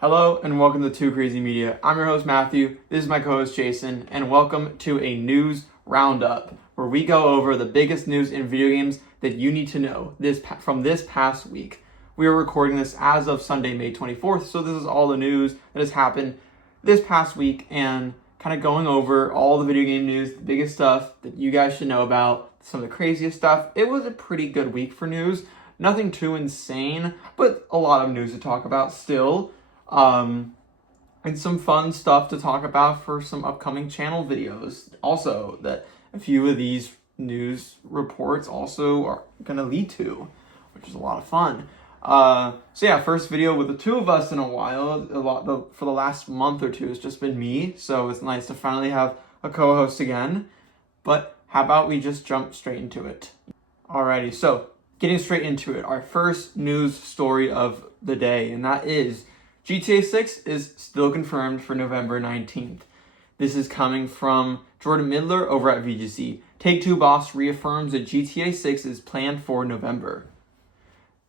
Hello and welcome to 2CrazyMedia. I'm your host Matthew, this is my co-host Jason, and welcome to a news roundup where we go over the biggest news in video games that you need to know from this past week. We are recording this as of Sunday, May 24th, so this is all the news that has happened this past week and kind of going over all the video game news, the biggest stuff that you guys should know about, some of the craziest stuff. It was a pretty good week for news. Nothing too insane, but a lot of news to talk about still. And some fun stuff to talk about for some upcoming channel videos. Also, that a few of these news reports also are going to lead to, which is a lot of fun. So yeah, first video with the two of us in a while. For the last month or two, it's just been me. So it's nice to finally have a co-host again. But how about we just jump straight into it? Alrighty, so getting straight into it. Our first news story of the day, and that is GTA 6 is still confirmed for November 19th. This is coming from Jordan Midler over at VGC. Take-Two boss reaffirms that GTA 6 is planned for November.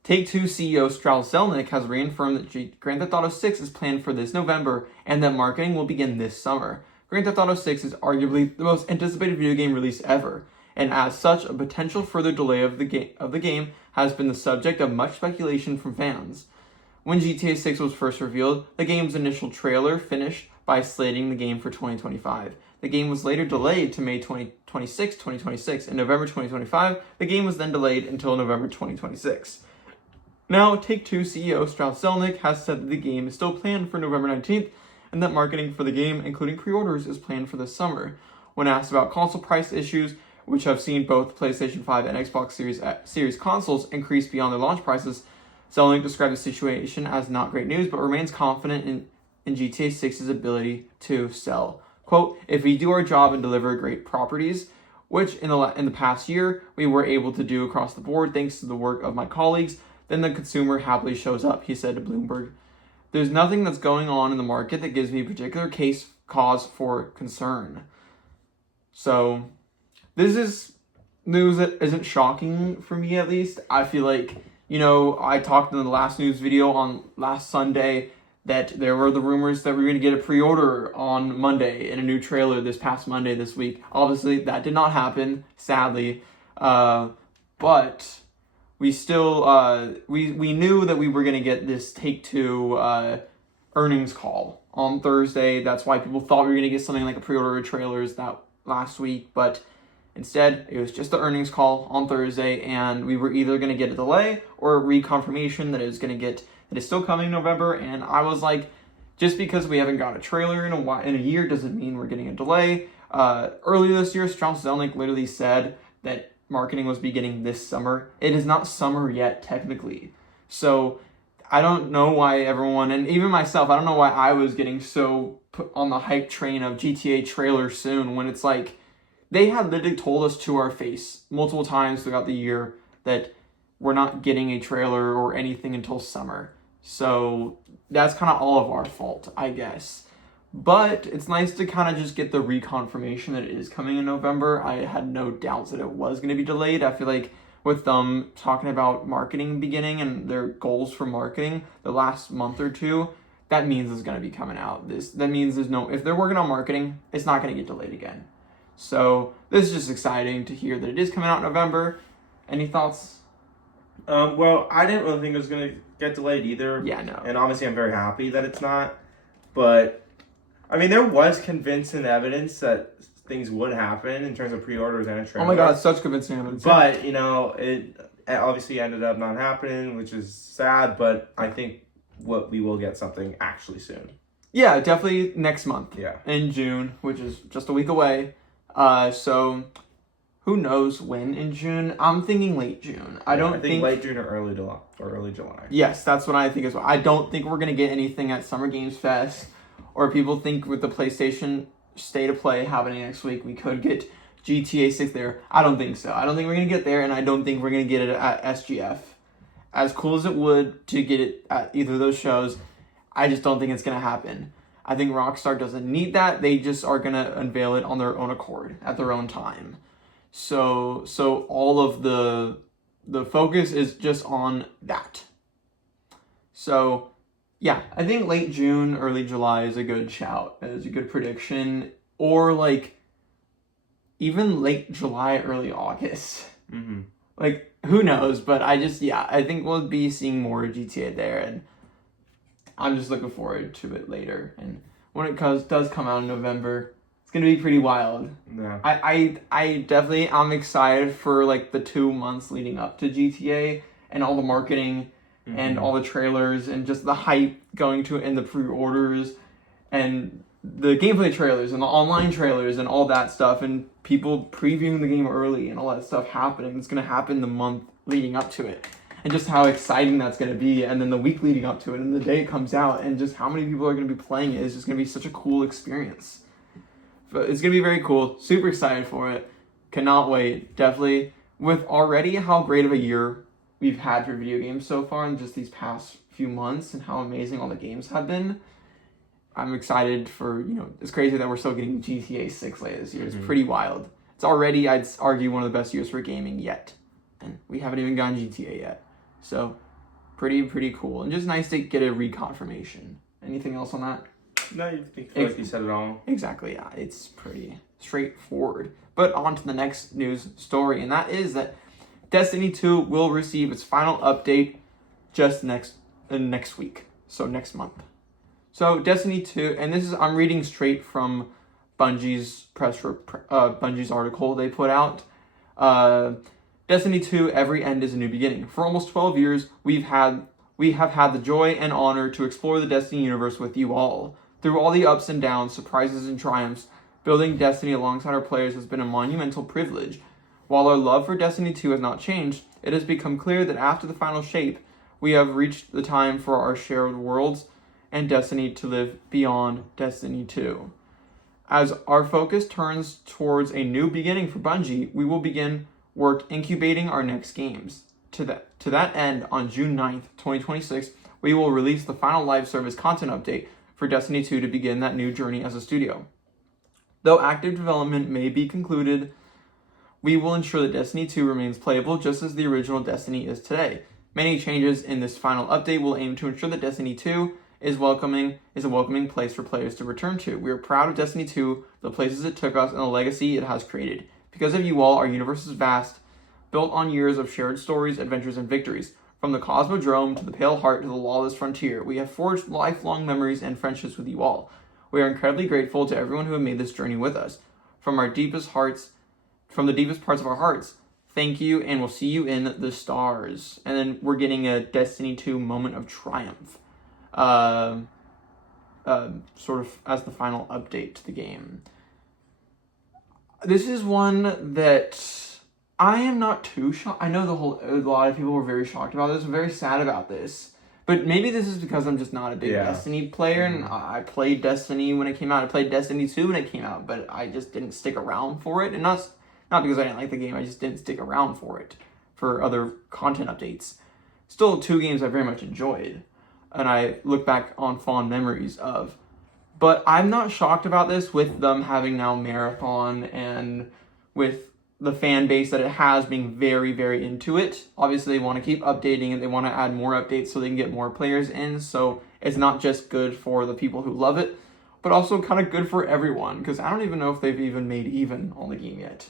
Take-Two CEO Strauss Zelnick has reaffirmed that Grand Theft Auto 6 is planned for this November and that marketing will begin this summer. Grand Theft Auto 6 is arguably the most anticipated video game release ever, and as such, a potential further delay of the game has been the subject of much speculation from fans. When GTA 6 was first revealed, the game's initial trailer finished by slating the game for 2025. The game was later delayed to May 2026. In November 2025, the game was then delayed until November 2026. Now, Take-Two CEO Strauss Zelnick has said that the game is still planned for November 19th, and that marketing for the game, including pre-orders, is planned for this summer. When asked about console price issues, which have seen both PlayStation 5 and Xbox Series consoles increase beyond their launch prices, Zelnick described the situation as not great news, but remains confident in GTA 6's ability to sell. Quote, "If we do our job and deliver great properties, which in the past year we were able to do across the board thanks to the work of my colleagues, then the consumer happily shows up," he said to Bloomberg. "There's nothing that's going on in the market that gives me particular cause for concern." So this is news that isn't shocking for me, at least. I feel like, I talked in the last news video on last Sunday that there were the rumors that we were going to get a pre-order on Monday and a new trailer this past Monday this week. Obviously, that did not happen, sadly. But we still, we knew that we were going to get this Take-Two earnings call on Thursday. That's why people thought we were going to get something like a pre-order of trailers that last week. But instead, it was just the earnings call on Thursday, and we were either going to get a delay or a reconfirmation that it's still coming in November. And I was like, just because we haven't got a trailer in a year doesn't mean we're getting a delay. Earlier this year, Strauss Zelnick literally said that marketing was beginning this summer. It is not summer yet, technically. So I don't know why everyone, and even myself, I don't know why I was getting so put on the hype train of GTA trailer soon when it's like, they had literally told us to our face multiple times throughout the year that we're not getting a trailer or anything until summer. So that's kind of all of our fault, I guess. But it's nice to kind of just get the reconfirmation that it is coming in November. I had no doubts that it was going to be delayed. I feel like with them talking about marketing beginning and their goals for marketing the last month or two, that means it's going to be coming out. That means if they're working on marketing, it's not going to get delayed again. So this is just exciting to hear that it is coming out in November. Any thoughts? Well, I didn't really think it was going to get delayed either. Yeah, no. And obviously I'm very happy that it's not. But, I mean, there was convincing evidence that things would happen in terms of pre-orders and a trailer. Oh my god, such convincing evidence. But, it obviously ended up not happening, which is sad. But I think we will get something actually soon. Yeah, definitely next month. Yeah. In June, which is just a week away. So who knows when in June? I'm thinking late June. I think late June or early July. Yes, that's what I think as well. I don't think we're gonna get anything at Summer Games Fest, or people think with the PlayStation State of Play happening next week, we could get GTA 6 there. I don't think so. I don't think we're gonna get there, and I don't think we're gonna get it at SGF. As cool as it would to get it at either of those shows, I just don't think it's gonna happen. I think Rockstar doesn't need that. They just are going to unveil it on their own accord at their own time. So all of the focus is just on that. So Yeah, I think late June, early July is a good shout. Is a good prediction. Or like even late July, early August. Mm-hmm. Like who knows? But I think we'll be seeing more GTA there, and I'm just looking forward to it later. And when it does come out in November, it's gonna be pretty wild. Yeah. I definitely I'm excited for like the 2 months leading up to GTA and all the marketing and all the trailers and just the hype going to it and the pre-orders and the gameplay trailers and the online trailers and all that stuff and people previewing the game early and all that stuff happening. It's gonna happen the month leading up to it. And just how exciting that's going to be, and then the week leading up to it, and the day it comes out, and just how many people are going to be playing it is just going to be such a cool experience. But it's going to be very cool. Super excited for it. Cannot wait. Definitely. With already how great of a year we've had for video games so far in just these past few months, and how amazing all the games have been, I'm excited for, it's crazy that we're still getting GTA 6 later this year. It's pretty wild. It's already, I'd argue, one of the best years for gaming yet. And we haven't even gotten GTA yet. So, pretty cool. And just nice to get a reconfirmation. Anything else on that? No, I feel like you said it all. Exactly, yeah. It's pretty straightforward. But on to the next news story, and that is that Destiny 2 will receive its final update just next week. So, next month. So, Destiny 2, and this is, I'm reading straight from Bungie's Bungie's article they put out. Destiny 2, every end is a new beginning. For almost 12 years, we have had the joy and honor to explore the Destiny universe with you all. Through all the ups and downs, surprises and triumphs, building Destiny alongside our players has been a monumental privilege. While our love for Destiny 2 has not changed, it has become clear that after the final shape, we have reached the time for our shared worlds and Destiny to live beyond Destiny 2. As our focus turns towards a new beginning for Bungie, we will begin work incubating our next games. To that end, on June 9th, 2026, we will release the final live service content update for Destiny 2 to begin that new journey as a studio. Though active development may be concluded, we will ensure that Destiny 2 remains playable just as the original Destiny is today. Many changes in this final update will aim to ensure that Destiny 2 is a welcoming place for players to return to. We are proud of Destiny 2, the places it took us, and the legacy it has created. Because of you all, our universe is vast, built on years of shared stories, adventures, and victories. From the Cosmodrome to the Pale Heart to the Lawless Frontier, we have forged lifelong memories and friendships with you all. We are incredibly grateful to everyone who have made this journey with us. From the deepest parts of our hearts, thank you, and we'll see you in the stars. And then we're getting a Destiny 2 moment of triumph, sort of as the final update to the game. This is one that I am not too shocked. I know a lot of people were very shocked about this. I'm very sad about this. But maybe this is because I'm just not a big Destiny player, and I played Destiny when it came out. I played Destiny 2 when it came out, but I just didn't stick around for it. And not because I didn't like the game, I just didn't stick around for it, for other content updates. Still, 2 games I very much enjoyed, and I look back on fond memories of. But I'm not shocked about this with them having now Marathon and with the fan base that it has being very, very into it. Obviously, they want to keep updating it. They want to add more updates so they can get more players in. So it's not just good for the people who love it, but also kind of good for everyone. Because I don't even know if they've even made even on the game yet.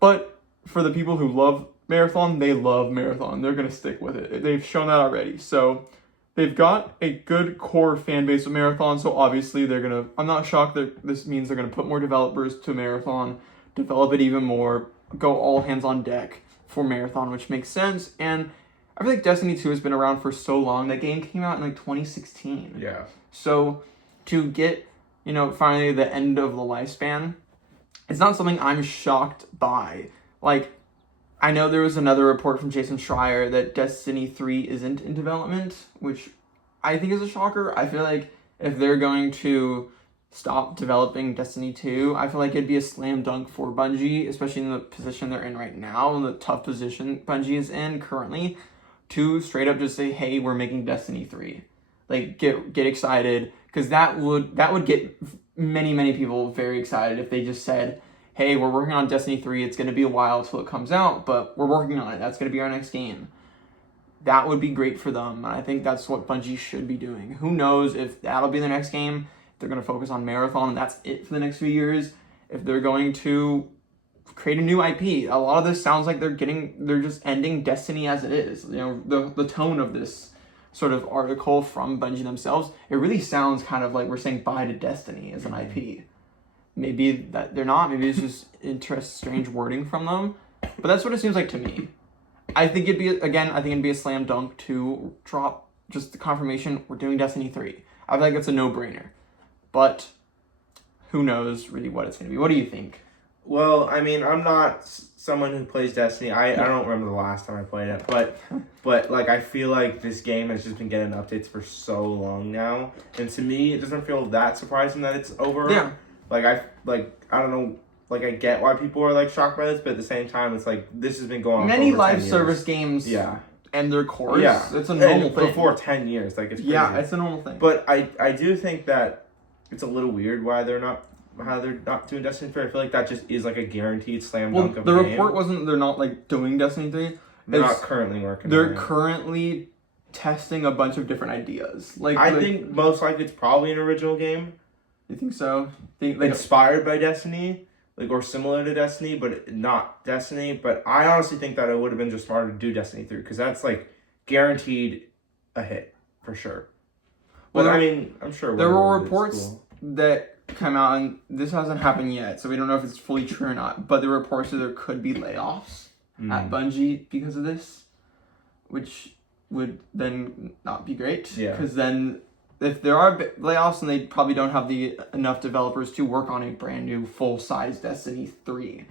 But for the people who love Marathon, they love Marathon. They're going to stick with it. They've shown that already. So they've got a good core fan base of Marathon, so obviously I'm not shocked that this means they're going to put more developers to Marathon, develop it even more, go all hands on deck for Marathon, which makes sense. And I feel like Destiny 2 has been around for so long. That game came out in 2016. Yeah. So to get, finally the end of the lifespan, it's not something I'm shocked by. I know there was another report from Jason Schreier that Destiny 3 isn't in development, which I think is a shocker. I feel like if they're going to stop developing Destiny 2, I feel like it'd be a slam dunk for Bungie, especially in the position they're in right now, in the tough position Bungie is in currently, to straight up just say, hey, we're making Destiny 3. Get excited, because that would get many people very excited if they just said, hey, we're working on Destiny 3, it's going to be a while till it comes out, but we're working on it, that's going to be our next game. that would be great for them. And I think that's what Bungie should be doing. Who knows if that'll be their next game, if they're going to focus on Marathon and that's it for the next few years, if they're going to create a new IP. A lot of this sounds like they're just ending Destiny as it is. The tone of this sort of article from Bungie themselves, it really sounds kind of like we're saying bye to Destiny as an IP. Maybe that they're not. Maybe it's just strange wording from them. But that's what it seems like to me. I think it'd be a slam dunk to drop just the confirmation we're doing Destiny 3. I feel like it's a no-brainer. But who knows really what it's going to be. What do you think? Well, I mean, I'm not someone who plays Destiny. I don't remember the last time I played it, but like I feel like this game has just been getting updates for so long now, and to me, it doesn't feel that surprising that it's over. Yeah. I don't know. Like, I get why people are, like, shocked by this, but at the same time, it's like, this has been going on many for over live 10 years. service games end their course. Yeah. It's a normal thing. Before 10 years. Like, it's crazy. Yeah, it's a normal thing. But I do think that it's a little weird why they're not doing Destiny 3. I feel like that just is, like, a guaranteed slam dunk of the a game. report wasn't they're not, like, doing Destiny 3. They're not currently working on it. They're currently testing a bunch of different ideas. I think most likely it's probably an original game. You think so? Inspired by Destiny? Like, or similar to Destiny, but not Destiny. But I honestly think that it would have been just smarter to do Destiny 3, because that's, like, guaranteed a hit, for sure. But, I mean, I'm sure... There were reports that come out, and this hasn't happened yet, so we don't know if it's fully true or not, but there were reports that there could be layoffs at Bungie because of this, which would then not be great. Yeah. Because then... if there are layoffs, and they probably don't have enough developers to work on a brand new full-size Destiny 3.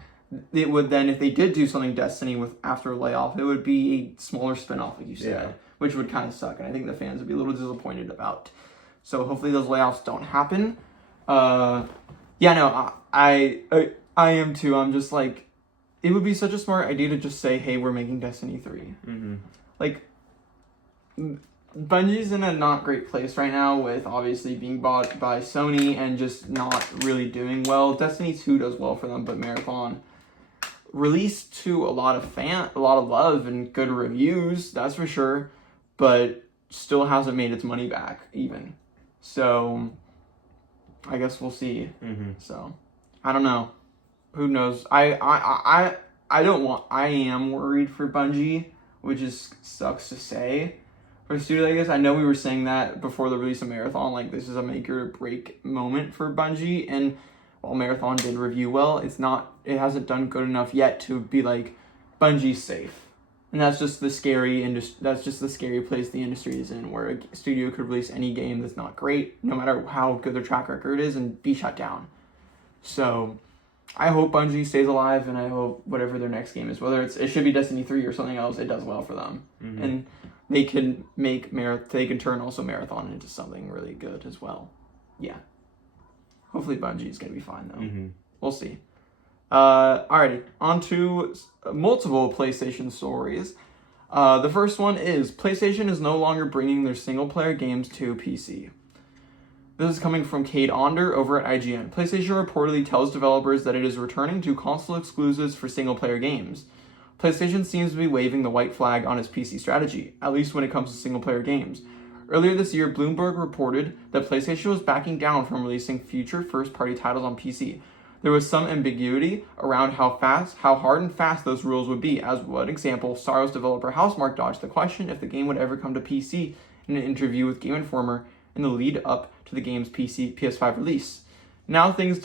It would then, if they did do something Destiny after a layoff, it would be a smaller spin-off, like you said, which would kind of suck, and I think the fans would be a little disappointed about. So hopefully those layoffs don't happen. I am too. I'm just like, it would be such a smart idea to just say, hey, we're making Destiny 3. Mm-hmm. Like... Bungie's in a not great place right now with obviously being bought by Sony and just not really doing well. Destiny 2 does well for them, but Marathon released to a lot of love and good reviews, that's for sure, but still hasn't made its money back even. So I guess we'll see. Mm-hmm. So I don't know. Who knows? I am worried for Bungie, which sucks to say. For studio, I guess, I know we were saying that before the release of Marathon, like, this is a make or break moment for Bungie, and while Marathon did review well, it hasn't done good enough yet to be like, Bungie's safe. And that's just the scary place the industry is in, where a studio could release any game that's not great, no matter how good their track record is, and be shut down. So I hope Bungie stays alive, and I hope whatever their next game is, whether it should be Destiny 3 or something else, it does well for them. Mm-hmm. And they can turn also Marathon into something really good as well. Yeah. Hopefully Bungie's going to be fine, though. Mm-hmm. We'll see. Alrighty. On to multiple PlayStation stories. The first one is PlayStation is no longer bringing their single-player games to PC. This is coming from Cade Onder over at IGN. PlayStation reportedly tells developers that it is returning to console exclusives for single-player games. PlayStation seems to be waving the white flag on its PC strategy, at least when it comes to single-player games. Earlier this year, Bloomberg reported that PlayStation was backing down from releasing future first-party titles on PC. There was some ambiguity around how hard and fast those rules would be. As one example, Sorrow's developer Housemarque dodged the question if the game would ever come to PC in an interview with Game Informer in the lead up to the game's PS5 release. Now things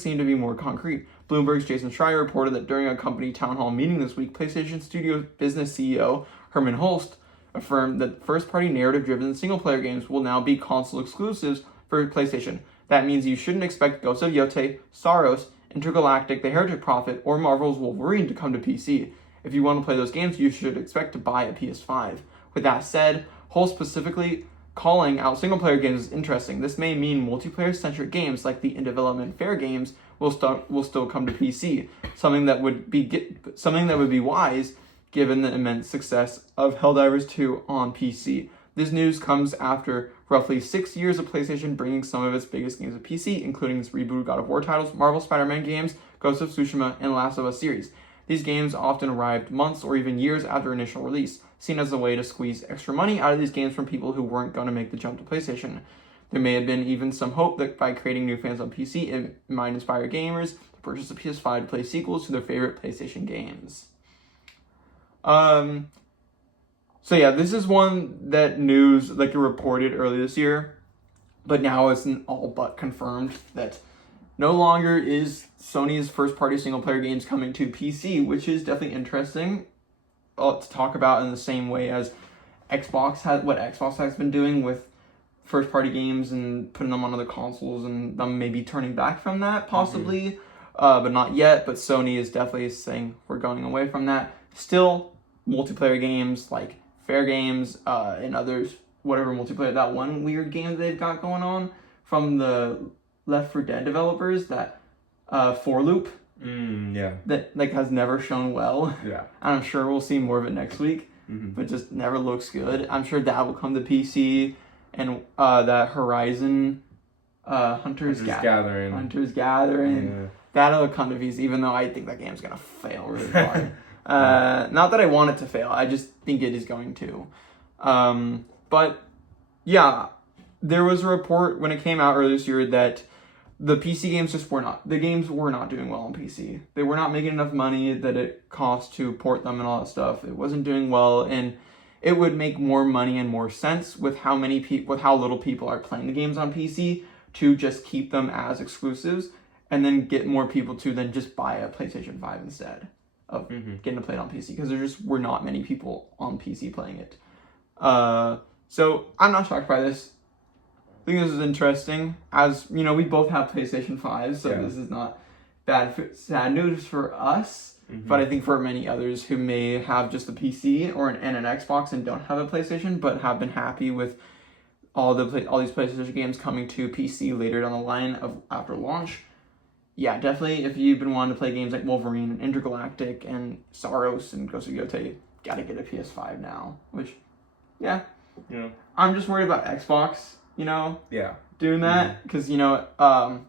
seem to be more concrete. Bloomberg's Jason Schreier reported that during a company town hall meeting this week, PlayStation Studio business CEO Herman Holst affirmed that first-party narrative-driven single-player games will now be console exclusives for PlayStation. That means you shouldn't expect Ghosts of Yotei, Saros, Intergalactic, The Heretic Prophet, or Marvel's Wolverine to come to PC. If you want to play those games, you should expect to buy a PS5. With that said, Holst specifically calling out single-player games is interesting. This may mean multiplayer-centric games like the in-development Fair games will still come to PC, something that would be wise given the immense success of Helldivers 2 on PC. This news comes after roughly 6 years of PlayStation bringing some of its biggest games to PC, including its rebooted God of War titles, Marvel Spider-Man games, Ghost of Tsushima, and Last of Us series. These games often arrived months or even years after initial release, seen as a way to squeeze extra money out of these games from people who weren't going to make the jump to PlayStation. There may have been even some hope that by creating new fans on PC, it might inspire gamers to purchase a PS5 to play sequels to their favorite PlayStation games. So yeah, this is one that news reported earlier this year, but now it's all but confirmed that no longer is Sony's first-party single-player games coming to PC, which is definitely interesting to talk about in the same way as Xbox has been doing with first-party games and putting them on other consoles, and them maybe turning back from that possibly, but not yet. But Sony is definitely saying we're going away from that. Still, multiplayer games like Fair Games and others, whatever multiplayer, that one weird game that they've got going on from the Left 4 Dead developers, that 4-Loop, that has never shown well. Yeah, I'm sure we'll see more of it next week, but just never looks good. I'm sure that will come to PC, and that Horizon Hunters Gathering, that'll come to PC. Even though I think that game's gonna fail really hard. Not that I want it to fail, I just think it is going to. But yeah, there was a report when it came out earlier this year that the PC games were not doing well on PC. They were not making enough money that it cost to port them and all that stuff. It wasn't doing well, and it would make more money and more sense with how little people are playing the games on PC to just keep them as exclusives and then get more people to then just buy a PlayStation 5 instead of getting to play it on PC, because there just were not many people on PC playing it. So I'm not shocked by this. I think this is interesting. As you know, we both have PlayStation 5, so this is not sad news for us. But I think for many others who may have just a PC and an Xbox and don't have a PlayStation, but have been happy with all these PlayStation games coming to PC later down the line after launch. Yeah, definitely. If you've been wanting to play games like Wolverine and Intergalactic and Saros and Ghost of Yotei, gotta get a PS5 now. Which, yeah. I'm just worried about Xbox, doing that, because, Asha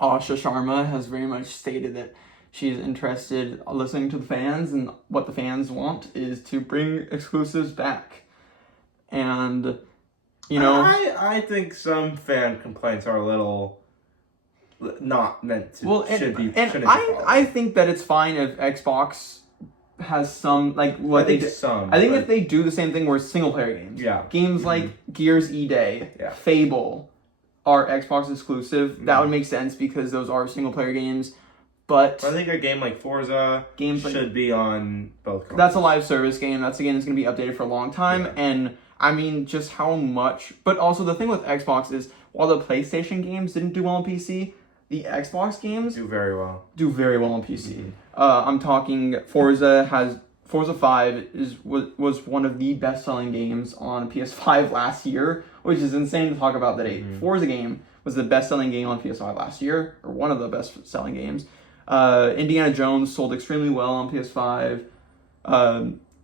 Sharma has very much stated that she's interested in listening to the fans, and what the fans want is to bring exclusives back. And, I think some fan complaints are a little not meant to. I think that it's fine if Xbox has some if they do the same thing where single player games. Yeah. Games like Gears E-Day, Fable are Xbox exclusive. That would make sense because those are single player games. But I think a game like Forza should be on both consoles. That's a live service game. That's a game that's going to be updated for a long time. And I mean, just how much. But also the thing with Xbox is, while the PlayStation games didn't do well on PC, the Xbox games do very well on PC. I'm talking Forza 5 was one of the best selling games on PS5 last year, which is insane to talk about that a Forza game was the best selling game on PS5 last year, or one of the best selling games. Indiana Jones sold extremely well on PS5.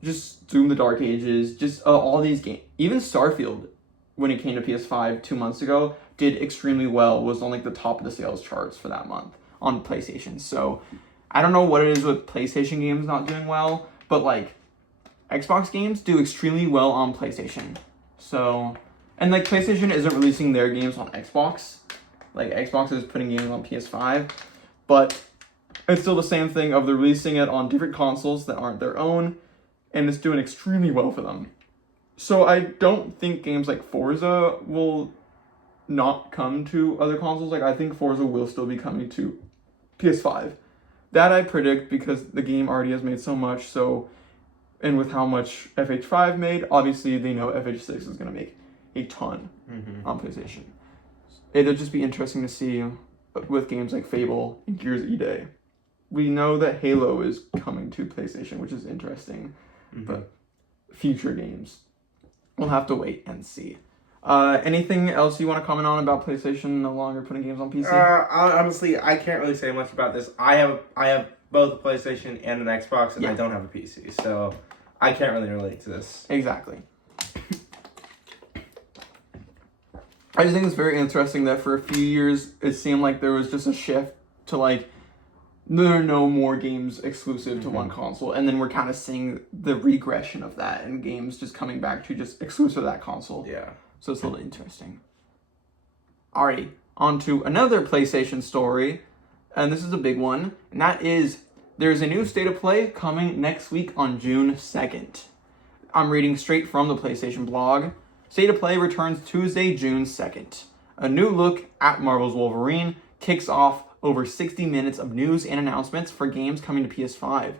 Just Doom the Dark Ages, just all these games. Even Starfield, when it came to PS5 2 months ago, did extremely well, was on the top of the sales charts for that month on PlayStation. So I don't know what it is with PlayStation games not doing well, but Xbox games do extremely well on PlayStation. So, and PlayStation isn't releasing their games on Xbox. Xbox is putting games on PS5, but it's still the same thing of they're releasing it on different consoles that aren't their own, and it's doing extremely well for them. So I don't think games like Forza will not come to other consoles. I think Forza will still be coming to PS5. That I predict, because the game already has made so much. So, and with how much FH5 made, obviously they know FH6 is going to make a ton on PlayStation. It'll just be interesting to see with games like Fable and Gears E-Day. We know that Halo is coming to PlayStation, which is interesting. But future games, we'll have to wait and see. Anything else you want to comment on about PlayStation no longer putting games on PC? Honestly, I can't really say much about this. I have both a PlayStation and an Xbox, and I don't have a PC, so I can't really relate to this. Exactly. I just think it's very interesting that for a few years it seemed like there was just a shift to there are no more games exclusive to one console, and then we're kind of seeing the regression of that, and games just coming back to just exclusive to that console. Yeah. So it's a little interesting. Alrighty, on to another PlayStation story, and this is a big one, and that is there's a new State of Play coming next week on June 2nd. I'm reading straight from the PlayStation blog. State of Play returns Tuesday, June 2nd. A new look at Marvel's Wolverine kicks off over 60 minutes of news and announcements for games coming to PS5.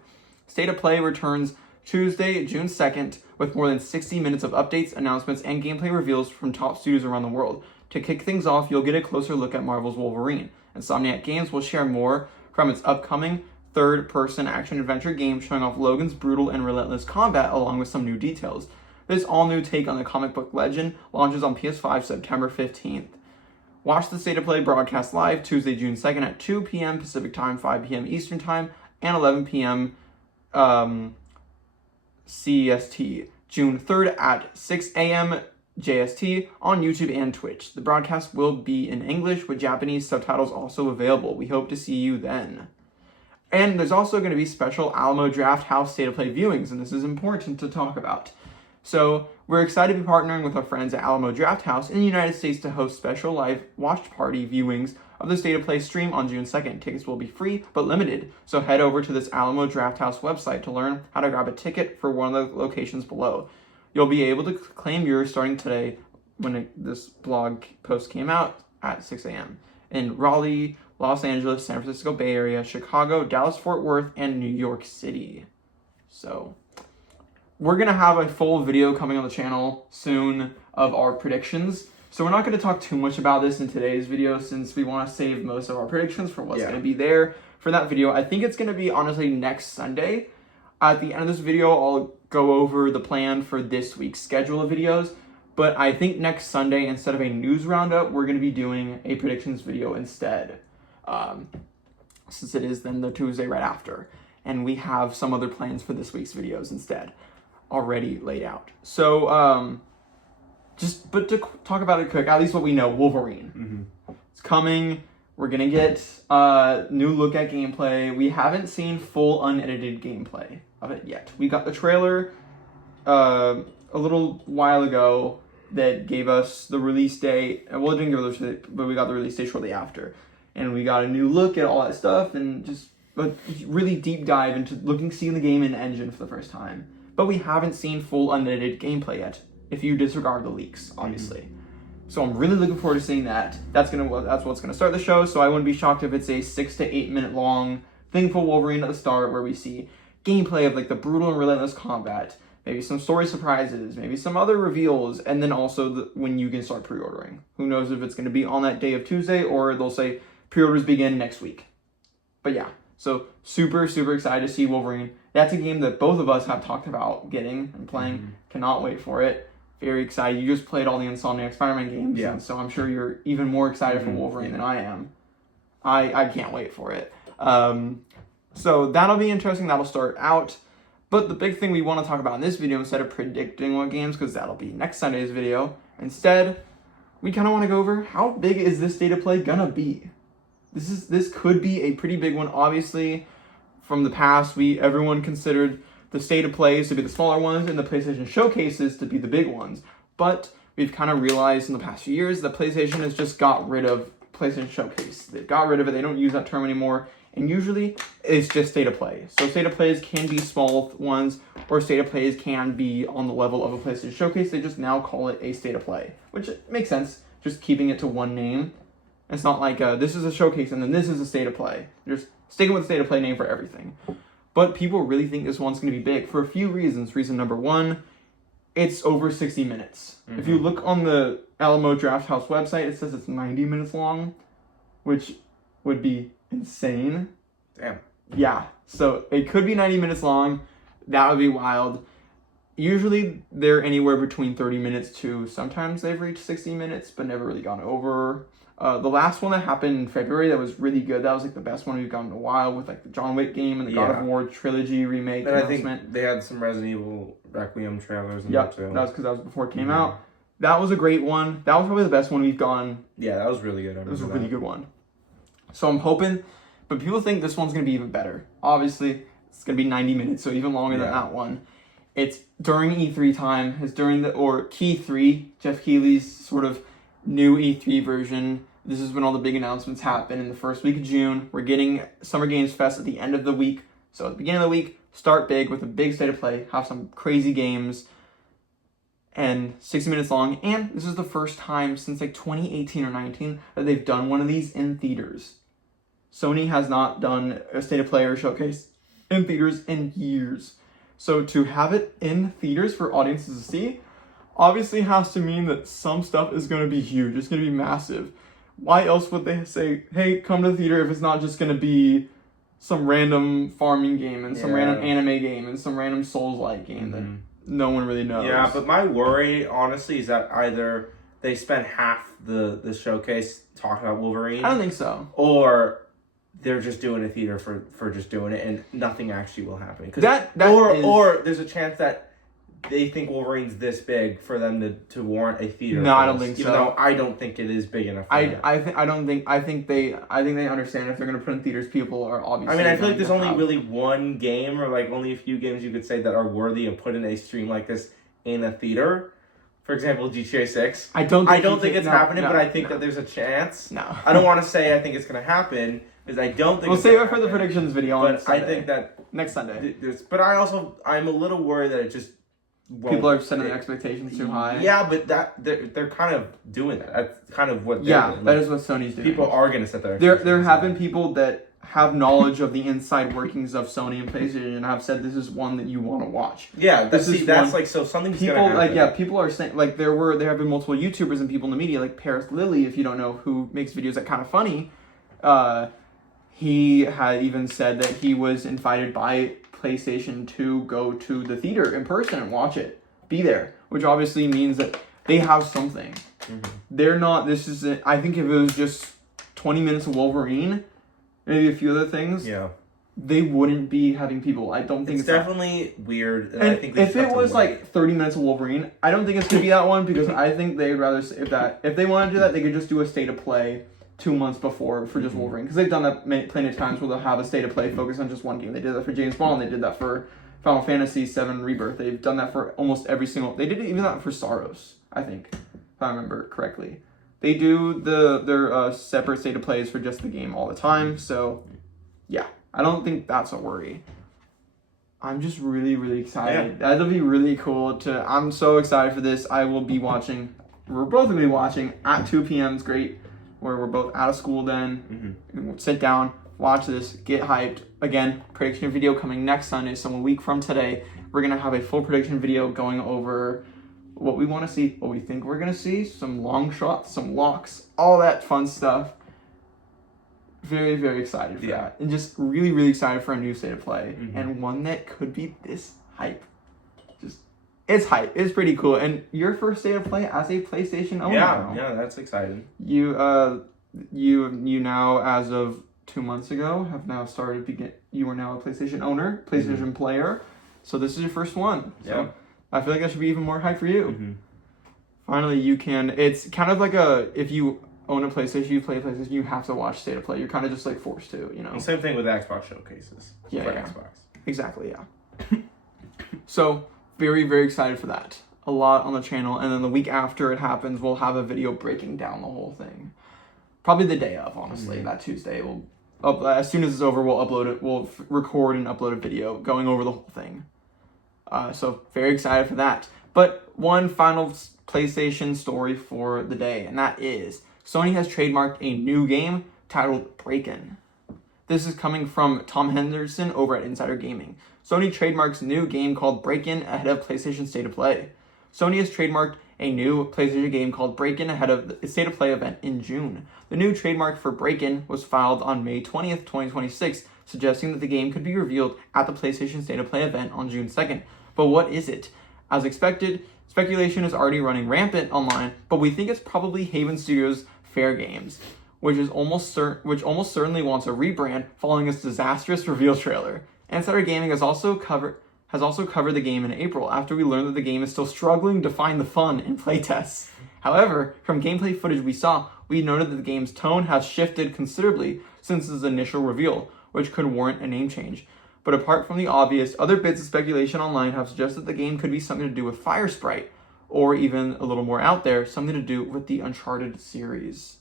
State of Play returns Tuesday, June 2nd, with more than 60 minutes of updates, announcements, and gameplay reveals from top studios around the world. To kick things off, you'll get a closer look at Marvel's Wolverine. Insomniac Games will share more from its upcoming third-person action-adventure game, showing off Logan's brutal and relentless combat along with some new details. This all-new take on the comic book legend launches on PS5 September 15th. Watch the State of Play broadcast live Tuesday, June 2nd at 2 p.m. Pacific Time, 5 p.m. Eastern Time, and 11 p.m. CEST. June 3rd at 6 a.m. JST on YouTube and Twitch. The broadcast will be in English with Japanese subtitles also available. We hope to see you then. And there's also going to be special Alamo Drafthouse State of Play viewings, and this is important to talk about. So we're excited to be partnering with our friends at Alamo Drafthouse in the United States to host special live watch party viewings of the State of Play stream on June 2nd. Tickets will be free but limited, so head over to this Alamo Drafthouse website to learn how to grab a ticket for one of the locations below. You'll be able to claim yours starting today when this blog post came out at 6 a.m. in Raleigh, Los Angeles, San Francisco Bay Area, Chicago, Dallas, Fort Worth, and New York City. So we're going to have a full video coming on the channel soon of our predictions. So we're not going to talk too much about this in today's video since we want to save most of our predictions for what's going to be there for that video. I think it's going to be honestly next Sunday. At the end of this video, I'll go over the plan for this week's schedule of videos. But I think next Sunday, instead of a news roundup, we're going to be doing a predictions video instead. Since it is then the Tuesday right after. And we have some other plans for this week's videos instead already laid out. So, but to talk about it quick, at least what we know, Wolverine. Mm-hmm. It's coming. We're going to get a new look at gameplay. We haven't seen full unedited gameplay of it yet. We got the trailer a little while ago that gave us the release date. Well, it didn't give us the release date, but we got the release date shortly after. And we got a new look at all that stuff and just a really deep dive into seeing the game in engine for the first time. But we haven't seen full unedited gameplay yet, if you disregard the leaks, obviously. Mm-hmm. So I'm really looking forward to seeing that. That's what's gonna start the show. So I wouldn't be shocked if it's a 6 to 8 minute long thing for Wolverine at the start, where we see gameplay of like the brutal and relentless combat, maybe some story surprises, maybe some other reveals, and then also when you can start pre-ordering. Who knows if it's gonna be on that day of Tuesday or they'll say pre-orders begin next week. But yeah, so super, super excited to see Wolverine. That's a game that both of us have talked about getting and playing. Mm-hmm. Cannot wait for it. Very excited. You just played all the Insomniac Spider-Man games, and so I'm sure you're even more excited for Wolverine than I am. I can't wait for it. So that'll be interesting. That'll start out. But the big thing we want to talk about in this video, instead of predicting what games, because that'll be next Sunday's video, instead, we kind of want to go over how big is this State of Play gonna be. This could be a pretty big one. Obviously, from the past, everyone considered the State of Plays to be the smaller ones and the PlayStation Showcases to be the big ones. But we've kind of realized in the past few years that PlayStation has just got rid of PlayStation Showcase. They've got rid of it. They don't use that term anymore. And usually it's just State of Play. So State of Plays can be small ones, or State of Plays can be on the level of a PlayStation Showcase. They just now call it a State of Play, which makes sense. Just keeping it to one name. It's not like this is a showcase and then this is a State of Play. You're just sticking with the State of Play name for everything. But people really think this one's going to be big for a few reasons. Reason number one, it's over 60 minutes. Mm-hmm. If you look on the Alamo Drafthouse website, it says it's 90 minutes long, which would be insane. Damn. Yeah, so it could be 90 minutes long. That would be wild. Usually they're anywhere between 30 minutes to sometimes they've reached 60 minutes, but never really gone over. The last one that happened in February that was really good. That was like the best one we've gotten in a while with like the John Wick game and the God of War trilogy remake and announcement. I think they had some Resident Evil Requiem trailers in there too. That was because that was before it came out. That was a great one. That was probably the best one we've gotten. Yeah, that was really good. It was a really good one. So I'm hoping, but people think this one's going to be even better. Obviously, it's going to be 90 minutes, so even longer than that one. It's during E3 time. It's during Key 3, Jeff Keighley's sort of new E3 version. This is when all the big announcements happen in the first week of June. We're getting Summer Games Fest at the end of the week. So at the beginning of the week, start big with a big state of play, have some crazy games, and 60 minutes long. And this is the first time since like 2018 or 19 that they've done one of these in theaters. Sony has not done a state of play or showcase in theaters in years. So to have it in theaters for audiences to see obviously has to mean that some stuff is going to be huge. It's going to be massive. Why else would they say, hey, come to the theater if it's not just going to be some random farming game and some random anime game and some random Souls-like game that no one really knows. Yeah, but my worry, honestly, is that either they spend half the showcase talking about Wolverine. I don't think so. Or they're just doing a theater for just doing it and nothing actually will happen. Or there's a chance that they think Wolverine's this big for them to warrant a theater. No, I don't think so. Even though I don't think it is big enough. I think they understand if they're gonna put in theaters, people are obviously. I mean, I feel like there's only really one game or like only a few games you could say that are worthy of putting a stream like this in a theater. For example, GTA 6. I don't think it's happening, but I think that there's a chance. No. I don't want to say I think it's gonna happen because I don't think. We'll save it for the predictions video on Sunday. I think that next Sunday. But I'm a little worried that it just. People are setting their expectations too high. Yeah, but they're kind of doing that. That's kind of what they're doing. That is what Sony's doing. People are going to set their expectations. There have been people that have knowledge of the inside workings of Sony and PlayStation and have said this is one that you want to watch. Yeah, that's like so something's going to happen. People are saying like there have been multiple YouTubers and people in the media like Paris Lilly, if you don't know, who makes videos that KindaFunny. He had even said that he was invited by PlayStation to go to the theater in person and watch it, be there, which obviously means that they have something. They're not. I think if it was just 20 minutes of Wolverine, maybe a few other things, they wouldn't be having people. I don't think it's definitely weird. And I think if it was like 30 minutes of Wolverine, I don't think it's gonna be that one because I think they'd rather if they want to do that, they could just do a state of play 2 months before for just Wolverine, because they've done that plenty of times where they'll have a state of play focus on just one game. They did that for James Bond. They did that for Final Fantasy VII Rebirth. They've done that for almost every single. They did even that for Saros, I think, if I remember correctly. They do their separate state of plays for just the game all the time. So, yeah, I don't think that's a worry. I'm just really, really excited. Yeah. That'll be really cool. I'm so excited for this. I will be watching. We're both gonna be watching at 2 p.m. It's great. Where we're both out of school then. We'll sit down, watch this, get hyped. Again, prediction video coming next Sunday, so a week from today. We're going to have a full prediction video going over what we want to see, what we think we're going to see, some long shots, some locks, all that fun stuff. Very, very excited for that. And just really, really excited for a new state of play. And one that could be this hype. It's hype. It's pretty cool. And your first state of play as a PlayStation owner. Yeah, that's exciting. You now, as of 2 months ago, have now started you are now a PlayStation owner, PlayStation player. So this is your first one. So I feel like that should be even more hype for you. Finally, it's kind of like if you own a PlayStation, you play a PlayStation, you have to watch state of play. You're kind of just like forced to, you know. Same thing with Xbox showcases. Xbox. Exactly, yeah. So very, very excited for that. A lot on the channel, and then the week after it happens, we'll have a video breaking down the whole thing. Probably the day of, honestly, that Tuesday. As soon as it's over, we'll upload it. We'll record and upload a video going over the whole thing. So very excited for that. But one final PlayStation story for the day, and that is Sony has trademarked a new game titled Breakin'. This is coming from Tom Henderson over at Insider Gaming. Sony trademarks a new game called Breakin' ahead of PlayStation State of Play. Sony has trademarked a new PlayStation game called Breakin' ahead of the State of Play event in June. The new trademark for Breakin' was filed on May 20th, 2026, suggesting that the game could be revealed at the PlayStation State of Play event on June 2nd. But what is it? As expected, speculation is already running rampant online, but we think it's probably Haven Studios' Fair Games, which almost certainly wants a rebrand following its disastrous reveal trailer. Insider Gaming has also covered the game in April after we learned that the game is still struggling to find the fun in playtests. However, from gameplay footage we saw, we noted that the game's tone has shifted considerably, since its initial reveal, which could warrant a name change. But apart from the obvious, other bits of speculation online have suggested the game could be something to do with Fire Sprite, or even a little more out there, something to do with the Uncharted series.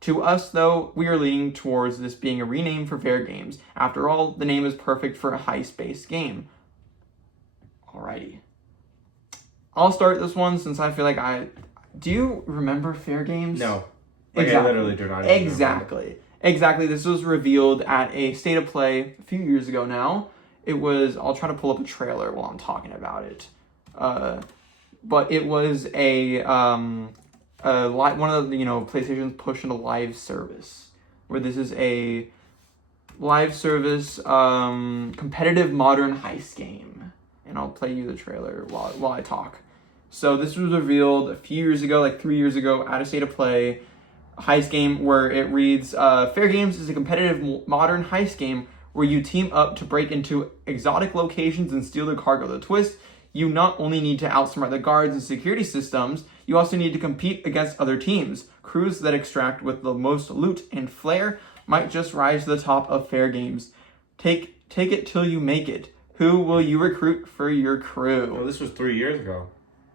To us, though, we are leaning towards this being a rename for Fair Games. After all, the name is perfect for a heist-based game. Alrighty. I'll start this one since I feel like Do you remember Fair Games? No. Exactly. I literally do not. Exactly. This was revealed at a State of Play a few years ago now. It was... I'll try to pull up a trailer while I'm talking about it. But it was one of the, PlayStation's push into live service, where this is a live service competitive modern heist game. And I'll play you the trailer while I talk. So this was revealed a few years ago, like 3 years ago, at a State of Play, a heist game where it reads, Fair Games is a competitive modern heist game where you team up to break into exotic locations and steal the cargo. The twist, you not only need to outsmart the guards and security systems, you also need to compete against other teams. Crews that extract with the most loot and flair might just rise to the top of Fair Games. Take it till you make it. Who will you recruit for your crew? Oh, this was 3 years ago.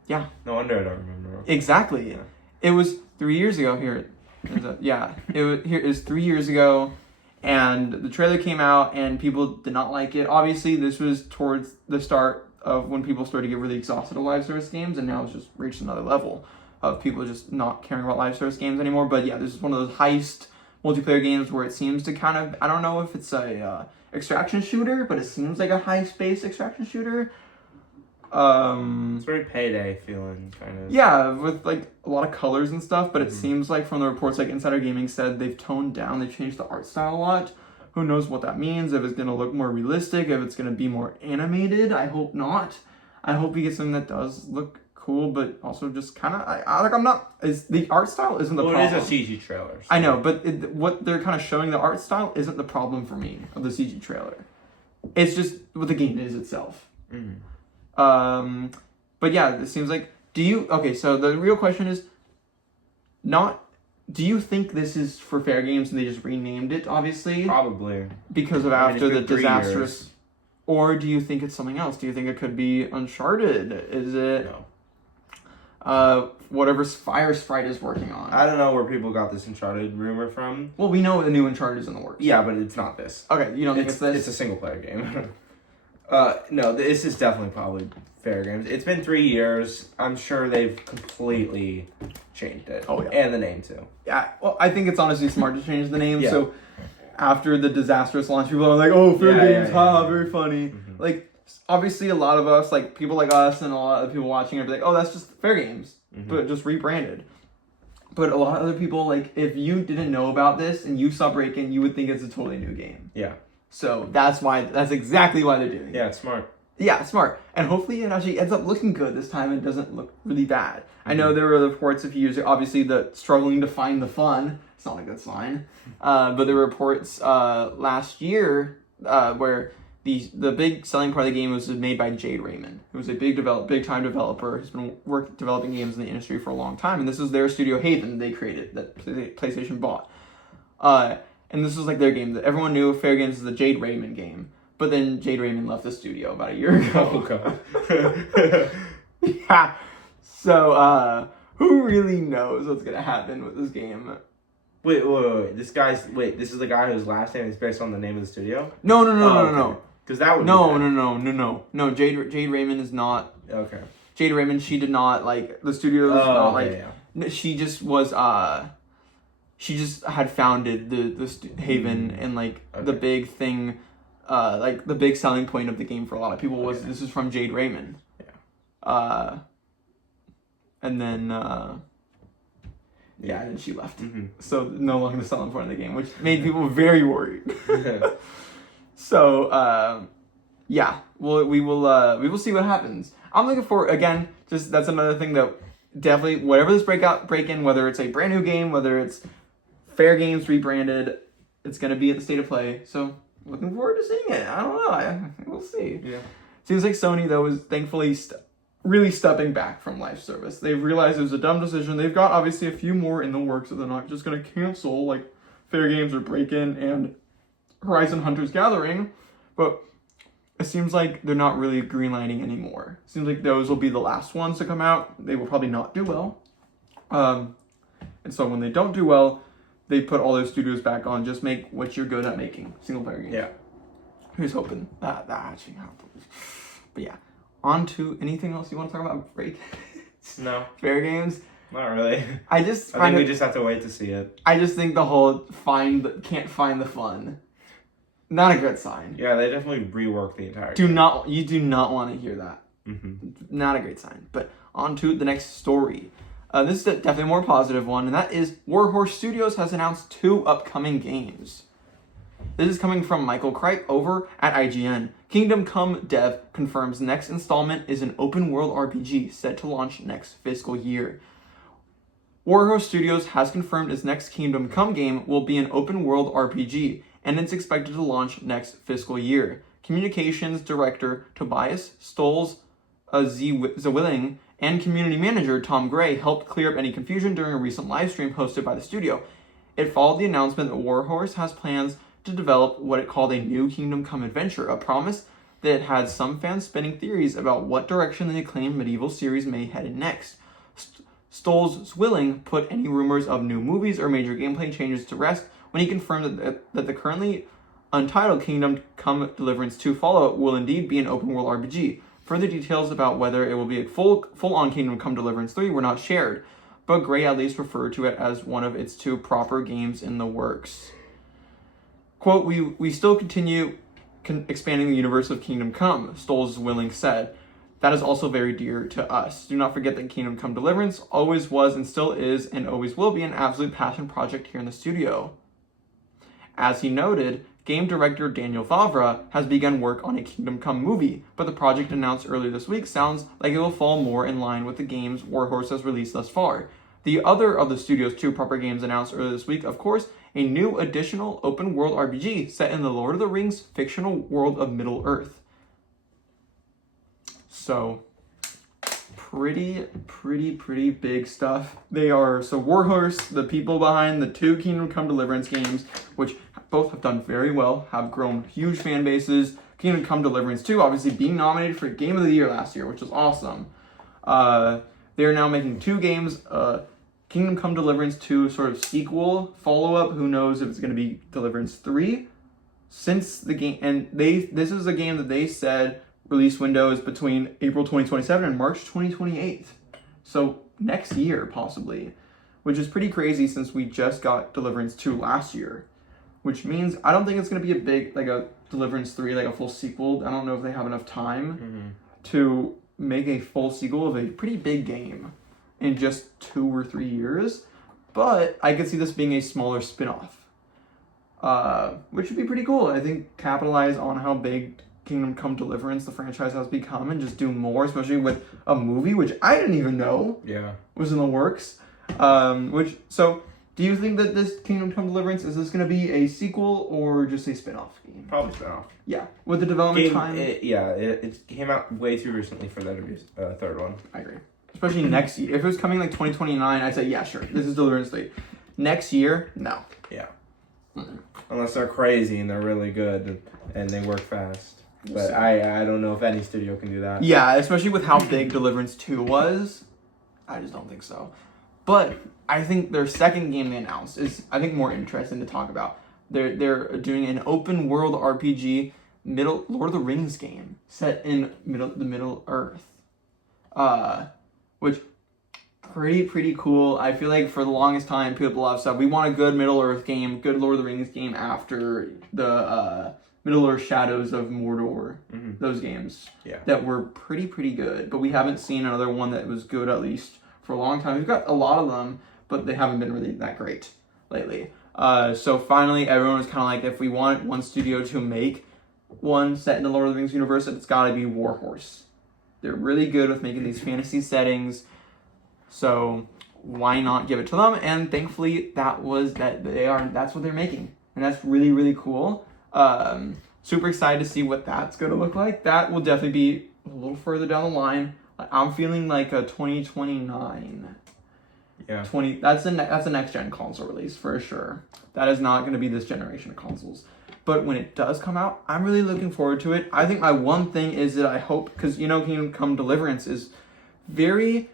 Yeah. No wonder I don't remember. Exactly. Yeah. It was 3 years ago. Here it was 3 years ago, and the trailer came out, and people did not like it. Obviously, this was towards the start of when people started to get really exhausted of live service games, and now it's just reached another level of people just not caring about live service games anymore. But yeah, this is one of those heist multiplayer games where it seems to kind of, I don't know if it's a extraction shooter, but it seems like a heist-based extraction shooter. It's very Payday feeling, kind of. Yeah, with like a lot of colors and stuff, but it seems like from the reports, like Insider Gaming said, they've toned down, they've changed the art style a lot. Who knows what that means, if it's going to look more realistic, if it's going to be more animated. I hope not. I hope we get something that does look cool, but also just kind of, the art style isn't the problem. It is a CG trailer. So. I know, but what they're kind of showing, the art style isn't the problem for me of the CG trailer. It's just what the game is itself. But yeah, it seems like, so the real question is do you think this is for Fair Games and they just renamed it, obviously? Probably. Because of after the disastrous... Or do you think it's something else? Do you think it could be Uncharted? Is it... No. Whatever Fire Sprite is working on? I don't know where people got this Uncharted rumor from. Well, we know the new Uncharted is in the works. Yeah, but it's not this. Okay, you don't think it's this? It's a single-player game. No, this is definitely probably Fair Games. It's been 3 years. I'm sure they've completely changed it. Oh, yeah. And the name, too. Yeah, well, I think it's honestly smart to change the name. Yeah. So after the disastrous launch, people are like, oh, Fair Games, very funny. Like, obviously a lot of us, like people like us and a lot of people watching are like, oh, that's just Fair Games, but just rebranded. But a lot of other people, like, if you didn't know about this and you saw Break-In, you would think it's a totally new game. Yeah. So that's exactly why they're doing it. Yeah, it's smart. Yeah, smart. And hopefully it actually ends up looking good this time and doesn't look really bad. I know there were reports a few years ago, obviously the struggling to find the fun. It's not a good sign. But there were reports last year where the big selling part of the game was made by Jade Raymond, who's a big time developer who's been developing games in the industry for a long time. And this is their studio Haven they created that PlayStation bought. And this was like their game that everyone knew Fair Games is the Jade Raymond game. But then Jade Raymond left the studio about a year ago. Okay. Yeah. So, who really knows what's going to happen with this game? Wait. This is the guy whose last name is based on the name of the studio? No. Because that would No. Jade Raymond is not... Okay. Jade Raymond, she did not, like, the studio is not, like... Yeah. She just was, she just had founded the Haven, and, like, the big thing... like the big selling point of the game for a lot of people was this is from Jade Raymond. Yeah. And then and then she left. So no longer the selling point of the game, which made people very worried. So we will see what happens. I'm looking for, again, just that's another thing that definitely whatever this break-in, whether it's a brand new game, whether it's Fair Games rebranded, it's gonna be at the State of Play. So looking forward to seeing it. I don't know. We'll see. Yeah. Seems like Sony, though, is thankfully really stepping back from live service. They've realized it was a dumb decision. They've got, obviously, a few more in the works, so they're not just going to cancel, like, Fair Games or Break-In and Horizon Hunters Gathering, but it seems like they're not really greenlighting anymore. It seems like those will be the last ones to come out. They will probably not do well. And so when they don't do well, they put all those studios back on. Just make what you're good at making, single-player games. Yeah. Who's hoping that actually happens? But yeah, on to anything else you want to talk about? Break? No. Fair Games? Not really. I think we just have to wait to see it. I just think the whole can't find the fun. Not a good sign. Yeah, they definitely reworked the entire game. You do not want to hear that. Not a great sign. But on to the next story. This is definitely a more positive one, and that is Warhorse Studios has announced 2 upcoming games. This is coming from Michael Kripe over at IGN. Kingdom Come Dev confirms next installment is an open-world RPG set to launch next fiscal year. Warhorse Studios has confirmed its next Kingdom Come game will be an open-world RPG, and it's expected to launch next fiscal year. Communications Director Tobias Stolz-Zwilling and Community Manager Tom Gray helped clear up any confusion during a recent live stream hosted by the studio. It followed the announcement that Warhorse has plans to develop what it called a new Kingdom Come adventure, a promise that had some fans spinning theories about what direction the acclaimed medieval series may head in next. Stolz-Zwilling put any rumors of new movies or major gameplay changes to rest when he confirmed that the currently untitled Kingdom Come Deliverance 2 Fallout will indeed be an open-world RPG. Further details about whether it will be a full-on Kingdom Come Deliverance 3 were not shared, but Gray at least referred to it as one of its 2 proper games in the works. Quote, we still continue expanding the universe of Kingdom Come, Stolz-Zwilling said. That is also very dear to us. Do not forget that Kingdom Come Deliverance always was and still is and always will be an absolute passion project here in the studio. As he noted, game director Daniel Favre has begun work on a Kingdom Come movie, but the project announced earlier this week sounds like it will fall more in line with the games Warhorse has released thus far. The other of the studio's 2 proper games announced earlier this week, of course, a new additional open-world RPG set in the Lord of the Rings fictional world of Middle-earth. So, pretty big stuff. Warhorse, the people behind the 2 Kingdom Come Deliverance games, which both have done very well, have grown huge fan bases. Kingdom Come Deliverance 2, obviously being nominated for Game of the Year last year, which was awesome. They are now making 2 games, Kingdom Come Deliverance 2 sort of sequel, follow-up, who knows if it's going to be Deliverance 3. Since the game, and this is a game that they said release window is between April 2027 and March 2028. So next year, possibly, which is pretty crazy since we just got Deliverance 2 last year, which means I don't think it's going to be a big, like a Deliverance 3, like a full sequel. I don't know if they have enough time to make a full sequel of a pretty big game in just 2 or 3 years, but I could see this being a smaller spin-off, which would be pretty cool. I think capitalize on how big Kingdom Come Deliverance, the franchise, has become, and just do more, especially with a movie, which I didn't even know was in the works. So do you think that this Kingdom Come Deliverance, is this going to be a sequel or just a spin-off game? Probably spin-off. Yeah. With the development time? It came out way too recently for that to be a 3rd one. I agree. Especially next year. If it was coming like 2029, I'd say, yeah, sure. This is Deliverance 3. Next year, no. Yeah. Unless they're crazy and they're really good and they work fast. But I don't know if any studio can do that. Yeah, especially with how big Deliverance 2 was. I just don't think so. But I think their second game they announced is, I think, more interesting to talk about. They're doing an open world RPG Lord of the Rings game set in the Middle Earth. Which pretty cool. I feel like for the longest time people have said we want a good Middle Earth game, good Lord of the Rings game after the Middle Earth Shadows of Mordor. Those games that were pretty good, but we haven't seen another one that was good, at least for a long time. We've got a lot of them, but they haven't been really that great lately. So finally everyone was kind of like, if we want one studio to make one set in the Lord of the Rings universe, it's got to be Warhorse. They're really good with making these fantasy settings, so why not give it to them? And thankfully that's what they're making, and that's really cool. Super excited to see what that's going to look like. That will definitely be a little further down the line. I'm feeling like a 2029 Yeah. That's a next gen console release for sure. That is not going to be this generation of consoles. But when it does come out, I'm really looking forward to it. I think my one thing is that I hope, because Kingdom Come Deliverance is very,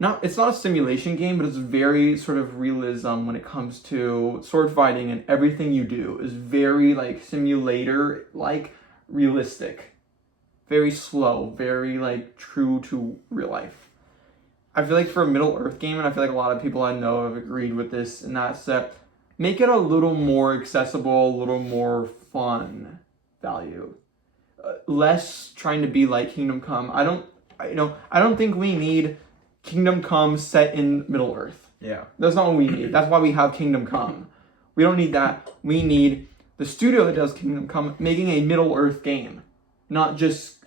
it's not a simulation game, but it's very sort of realism when it comes to sword fighting, and everything you do is very like simulator, like realistic, very slow, very like true to real life. I feel like for a Middle Earth game, and I feel like a lot of people I know have agreed with this, and that's that make it a little more accessible, a little more fun value. Less trying to be like Kingdom Come. I don't think we need Kingdom Come set in Middle Earth. Yeah. That's not what we need. That's why we have Kingdom Come. We don't need that. We need the studio that does Kingdom Come making a Middle Earth game, not just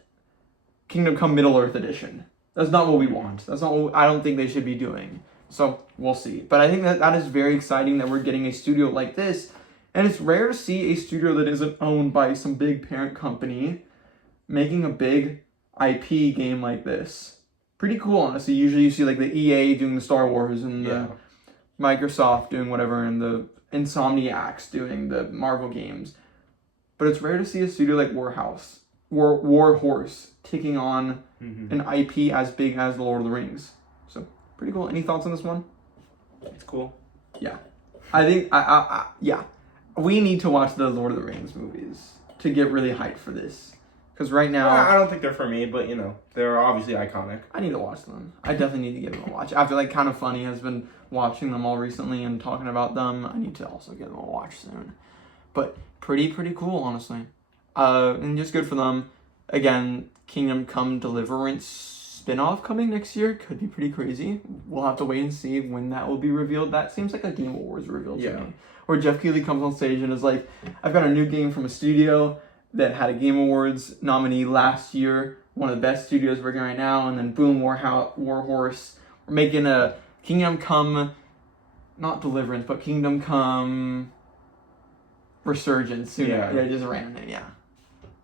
Kingdom Come Middle Earth Edition. That's not what we want. That's not what I don't think they should be doing. So we'll see. But I think that is very exciting that we're getting a studio like this. And it's rare to see a studio that isn't owned by some big parent company making a big IP game like this. Pretty cool, honestly. Usually you see like the EA doing the Star Wars and the Microsoft doing whatever and the Insomniacs doing the Marvel games. But it's rare to see a studio like Warhorse taking on an IP as big as The Lord of the Rings. So pretty cool. Any thoughts on this one? It's cool. Yeah. I think, yeah. We need to watch the Lord of the Rings movies to get really hyped for this. Because right now... I don't think they're for me, but, they're obviously iconic. I need to watch them. I definitely need to give them a watch. I feel like KindaFunny has been watching them all recently and talking about them. I need to also give them a watch soon. But pretty cool, honestly. And just good for them. Again, Kingdom Come Deliverance spin-off coming next year could be pretty crazy. We'll have to wait and see when that will be revealed. That seems like a Game Awards reveal to me. Where Jeff Keighley comes on stage and is like, I've got a new game from a studio that had a Game Awards nominee last year, one of the best studios working right now, and then boom, Warhorse. We're making a Kingdom Come, not Deliverance, but Kingdom Come Resurgence soon. Yeah, just random, yeah.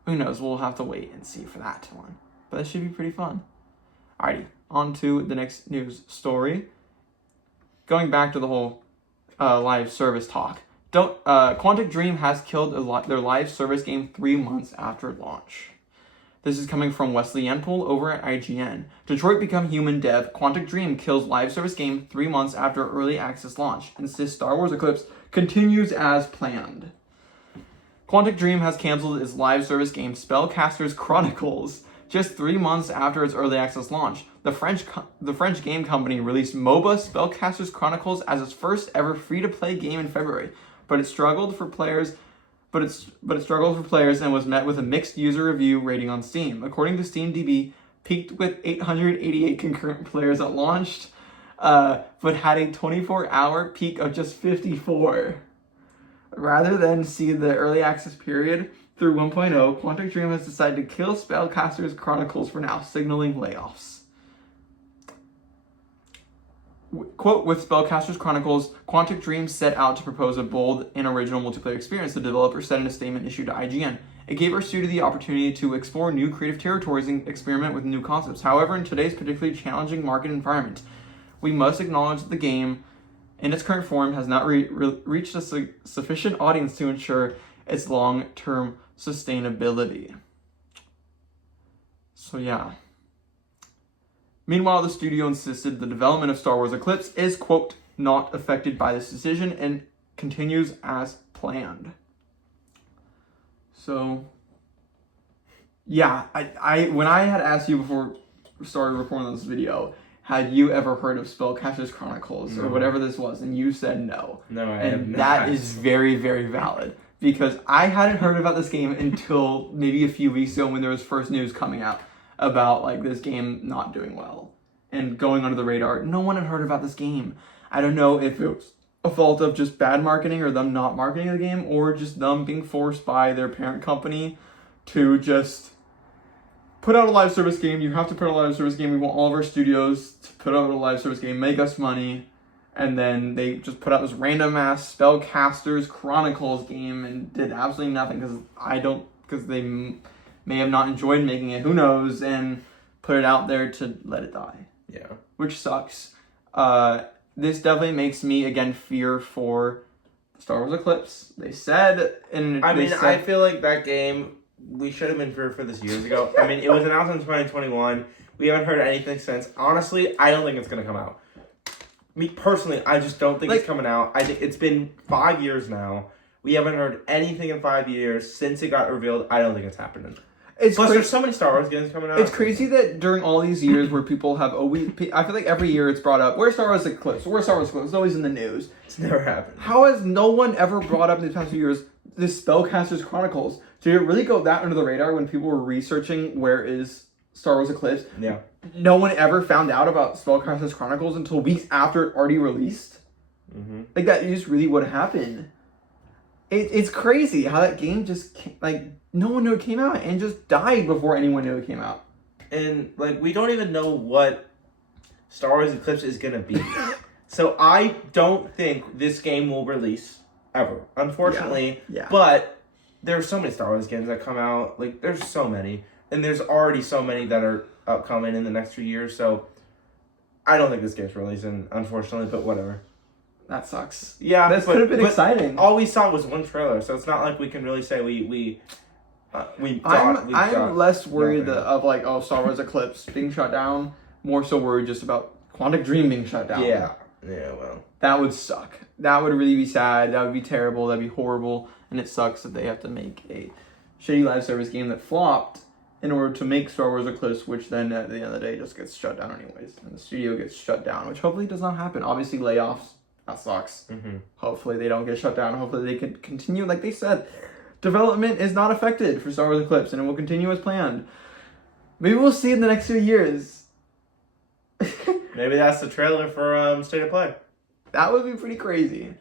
Who knows? We'll have to wait and see for that one. But that should be pretty fun. Alrighty, on to the next news story. Going back to the whole live service talk. Quantic Dream has killed their live service game 3 months after launch. This is coming from Wesley Yenpool over at IGN. Detroit Become Human dev Quantic Dream kills live service game 3 months after early access launch. Insists Star Wars Eclipse continues as planned. Quantic Dream has canceled its live service game Spellcasters Chronicles just 3 months after its early access launch. The French game company released MOBA Spellcasters Chronicles as its first ever free-to-play game in February, but it struggled for players and was met with a mixed user review rating on Steam. According to SteamDB, peaked with 888 concurrent players at launch, but had a 24-hour peak of just 54. Rather than see the early access period through 1.0, Quantic Dream has decided to kill Spellcasters Chronicles for now, signaling layoffs. Quote, with Spellcasters Chronicles, Quantic Dream set out to propose a bold and original multiplayer experience, the developer said in a statement issued to IGN. It gave our studio the opportunity to explore new creative territories and experiment with new concepts. However, in today's particularly challenging market environment, we must acknowledge that the game, in its current form, has not reached a sufficient audience to ensure its long-term sustainability. So yeah. Meanwhile, the studio insisted the development of Star Wars Eclipse is, quote, not affected by this decision and continues as planned. So, yeah, I when I had asked you before we started recording this video, had you ever heard of Spellcasters Chronicles or whatever this was, and you said no. No, I have not. And that is very, very valid. Because I hadn't heard about this game until maybe a few weeks ago when there was first news coming out about like this game not doing well and going under the radar. No one had heard about this game. I don't know if it was a fault of just bad marketing or them not marketing the game or just them being forced by their parent company to just put out a live service game. You have to put out a live service game. We want all of our studios to put out a live service game, make us money. And then they just put out this random ass Spellcasters Chronicles game and did absolutely nothing because they may have not enjoyed making it, who knows, and put it out there to let it die. Yeah. Which sucks. this definitely makes me again fear for Star Wars Eclipse. They said, and I feel like that game, we should have been feared for this years ago. I mean, it was announced in 2021. We haven't heard anything since. Honestly, I don't think it's going to come out. Me personally, I just don't think it's coming out. I think it's been 5 years now. We haven't heard anything in 5 years since it got revealed. I don't think it's happening. Plus, there's so many Star Wars games coming out. It's crazy that during all these years where people have always... I feel like every year it's brought up, where's Star Wars Eclipse? Where's Star Wars Eclipse? It's always in the news. It's never happened. How has no one ever brought up in the past few years the Spellcasters Chronicles? Did it really go that under the radar when people were researching where is Star Wars Eclipse? Yeah. No one ever found out about Spellcasters Chronicles until weeks after it already released? Mm-hmm. Like, that just really would happen. It's crazy how that game just, no one knew it came out and just died before anyone knew it came out. And, we don't even know what Star Wars Eclipse is going to be. So I don't think this game will release ever, unfortunately. Yeah. But there's so many Star Wars games that come out. There's so many. And there's already so many that are upcoming in the next few years. So I don't think this game's releasing, unfortunately, but whatever. That sucks. Yeah, this could have been exciting. All we saw was one trailer, so it's not like we can really say we I'm less worried of Star Wars Eclipse being shut down. More so worried just about Quantic Dream being shut down. Yeah. Well, that would suck. That would really be sad. That would be terrible. That'd be horrible. And it sucks that they have to make a shitty live service game that flopped in order to make Star Wars Eclipse, which then at the end of the day just gets shut down anyways, and the studio gets shut down, which hopefully does not happen. Obviously, layoffs. That sucks. Mm-hmm. Hopefully they don't get shut down. Hopefully they can continue. Like they said, development is not affected for Star Wars Eclipse, and it will continue as planned. Maybe we'll see in the next few years. Maybe that's the trailer for State of Play. That would be pretty crazy.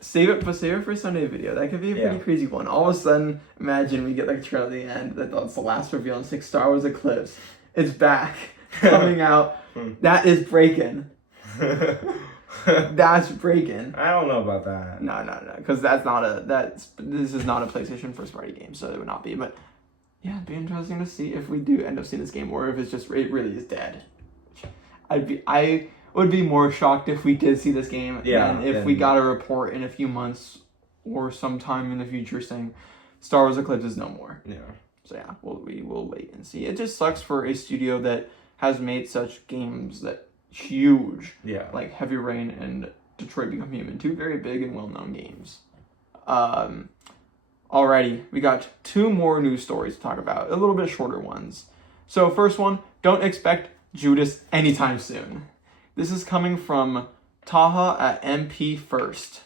Save it for Sunday video. That could be a pretty crazy one. All of a sudden, imagine we get a trailer at the end. That's the last reveal on Star Wars Eclipse. It's back, coming out. That is breaking. That's breaking. I don't know about that. No, because this is not a PlayStation first party game, so it would not be. But yeah, it'd be interesting to see if we do end up seeing this game, or if it really is dead. I would be more shocked if we did see this game than if we got a report in a few months or sometime in the future saying Star Wars Eclipse is no more. Yeah. So yeah, we will wait and see. It just sucks for a studio that has made such games that huge, like Heavy Rain and Detroit Become Human, two very big and well-known games. Alrighty, we got two more news stories to talk about, a little bit shorter ones. So first one, don't expect Judas anytime soon. This is coming from Taha at MP First.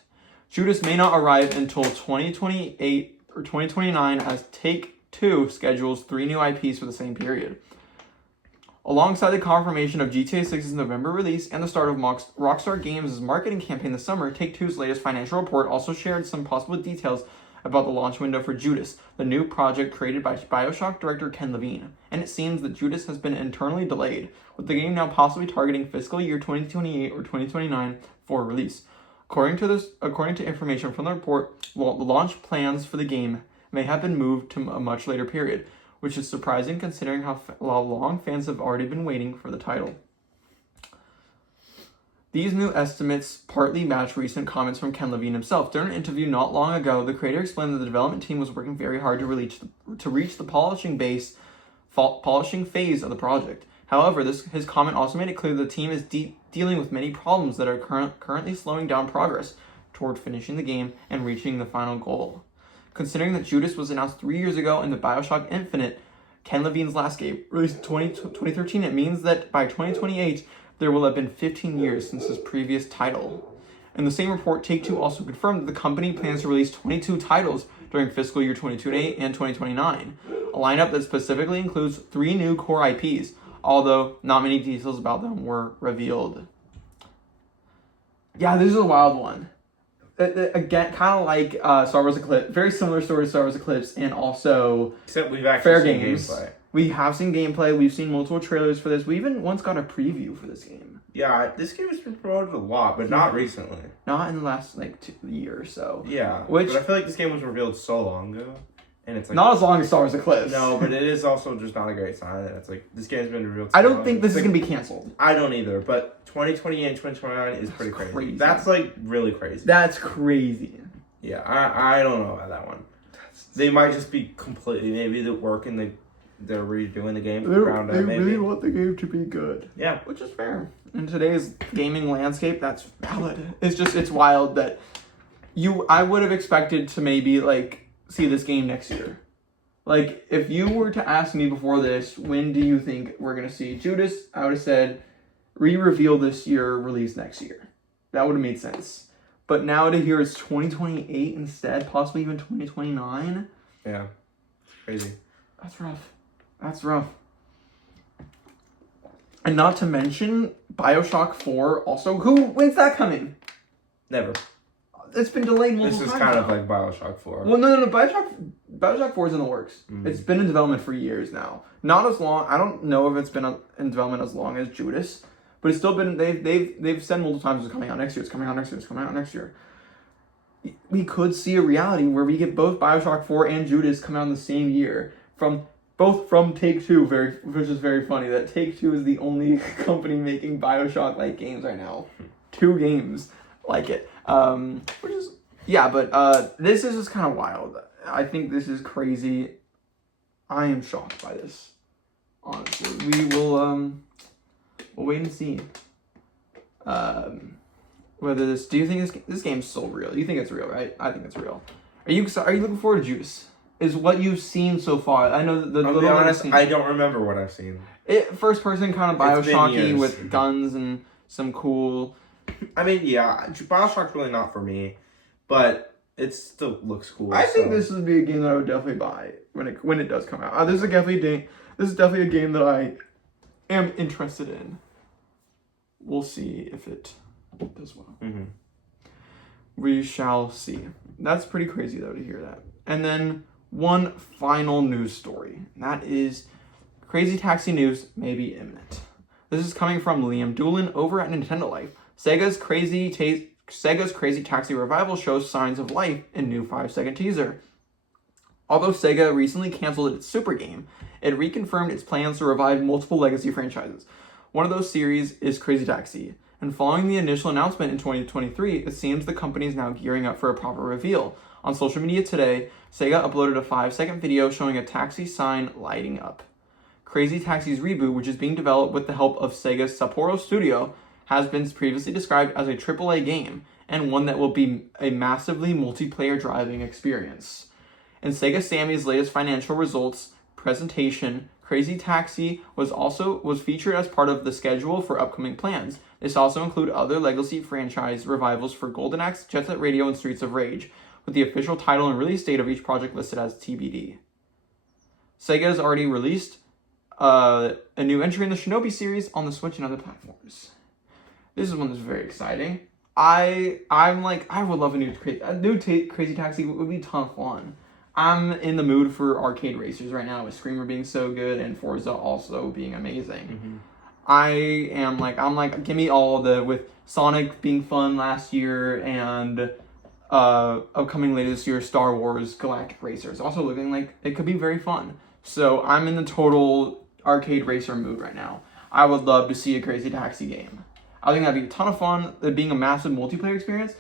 Judas may not arrive until 2028 or 2029 as Take-Two schedules 3 new IPs for the same period. Alongside the confirmation of GTA 6's November release and the start of Rockstar Games' marketing campaign this summer, Take-Two's latest financial report also shared some possible details about the launch window for Judas, the new project created by BioShock director Ken Levine. And it seems that Judas has been internally delayed, with the game now possibly targeting fiscal year 2028 or 2029 for release. According to information from the report, the launch plans for the game may have been moved to a much later period, which is surprising considering how long fans have already been waiting for the title. These new estimates partly match recent comments from Ken Levine himself. During an interview not long ago, the creator explained that the development team was working very hard to reach the polishing phase of the project. However, his comment also made it clear that the team is dealing with many problems that are currently slowing down progress toward finishing the game and reaching the final goal. Considering that Judas was announced 3 years ago and the BioShock Infinite, Ken Levine's last game, released in 2013, it means that by 2028, there will have been 15 years since his previous title. In the same report, Take-Two also confirmed that the company plans to release 22 titles during fiscal year 2028 and 2029, a lineup that specifically includes 3 new core IPs, although not many details about them were revealed. Yeah, this is a wild one. Again, kind of like Star Wars Eclipse, very similar story to Star Wars Eclipse, and also except we've actually seen gameplay. We have seen gameplay. We've seen multiple trailers for this. We even once got a preview for this game. Yeah, this game has been promoted a lot, but not recently. Not in the last year or so. Yeah, but I feel like this game was revealed so long ago. And it's like not as long as Star Wars Eclipse. No, but it is also just not a great sign. And it's like this game's been revealed. I don't think this is gonna be canceled. I don't either. But 2028 and 2029 is pretty crazy. That's like really crazy. That's crazy. Yeah, I don't know about that one. They might just be completely maybe the work and they're redoing the game from ground up. Maybe really want the game to be good. Yeah, which is fair. In today's gaming landscape, that's valid. It's wild that I would have expected to maybe like see this game next year. Like if you were to ask me before this, when do you think we're gonna see Judas? I would have said re-reveal this year, release next year. That would have made sense. But now to hear it's 2028 instead, possibly even 2029. Yeah, crazy. That's rough. And not to mention BioShock 4 also. When's that coming? Never. It's been delayed multiple times. This is kind of like BioShock 4. Well, no. BioShock 4 is in the works. Mm-hmm. It's been in development for years now. Not as long. I don't know if it's been in development as long as Judas, but it's still been. They've said multiple times it's coming out next year. It's coming out next year. It's coming out next year. We could see a reality where we get both BioShock 4 and Judas come out in the same year from Take-Two, which is very funny that Take-Two is the only company making BioShock-like games right now. 2 games like it. Which is, yeah, but this is just kind of wild. I think this is crazy. I am shocked by this. Honestly, we will, we'll wait and see. Whether do you think this game's so real? You think it's real, right? I think it's real. Are you looking forward to Judas? Is what you've seen so far? I know the I'll be honest, I don't remember what I've seen. First person kind of BioShocky with guns and some cool. I mean, yeah, BioShock's really not for me, but it still looks cool. I think this would be a game that I would definitely buy when it does come out. This is definitely a game that I am interested in. We'll see if it does well. Mm-hmm. We shall see. That's pretty crazy though to hear that. And then one final news story. That is Crazy Taxi news may be imminent. This is coming from Liam Doolin over at Nintendo Life. Sega's Crazy Taxi revival shows signs of life in new 5-second teaser. Although Sega recently canceled its Super game, it reconfirmed its plans to revive multiple legacy franchises. One of those series is Crazy Taxi, and following the initial announcement in 2023, it seems the company is now gearing up for a proper reveal. On social media today, Sega uploaded a 5-second video showing a taxi sign lighting up. Crazy Taxi's reboot, which is being developed with the help of Sega's Sapporo studio, has been previously described as a AAA game, and one that will be a massively multiplayer driving experience. In Sega Sammy's latest financial results presentation, Crazy Taxi was featured as part of the schedule for upcoming plans. This also include other legacy franchise revivals for Golden Axe, Jet Set Radio, and Streets of Rage, with the official title and release date of each project listed as TBD. Sega has already released a new entry in the Shinobi series on the Switch and other platforms. This is one that's very exciting. I would love a new Crazy Taxi. Would be a ton of fun. I'm in the mood for arcade racers right now with Screamer being so good and Forza also being amazing. Mm-hmm. I'm like, give me all with Sonic being fun last year and upcoming later this year, Star Wars Galactic Racers also looking like it could be very fun. So I'm in the total arcade racer mood right now. I would love to see a Crazy Taxi game. I think that'd be a ton of fun. It being a massive multiplayer experience.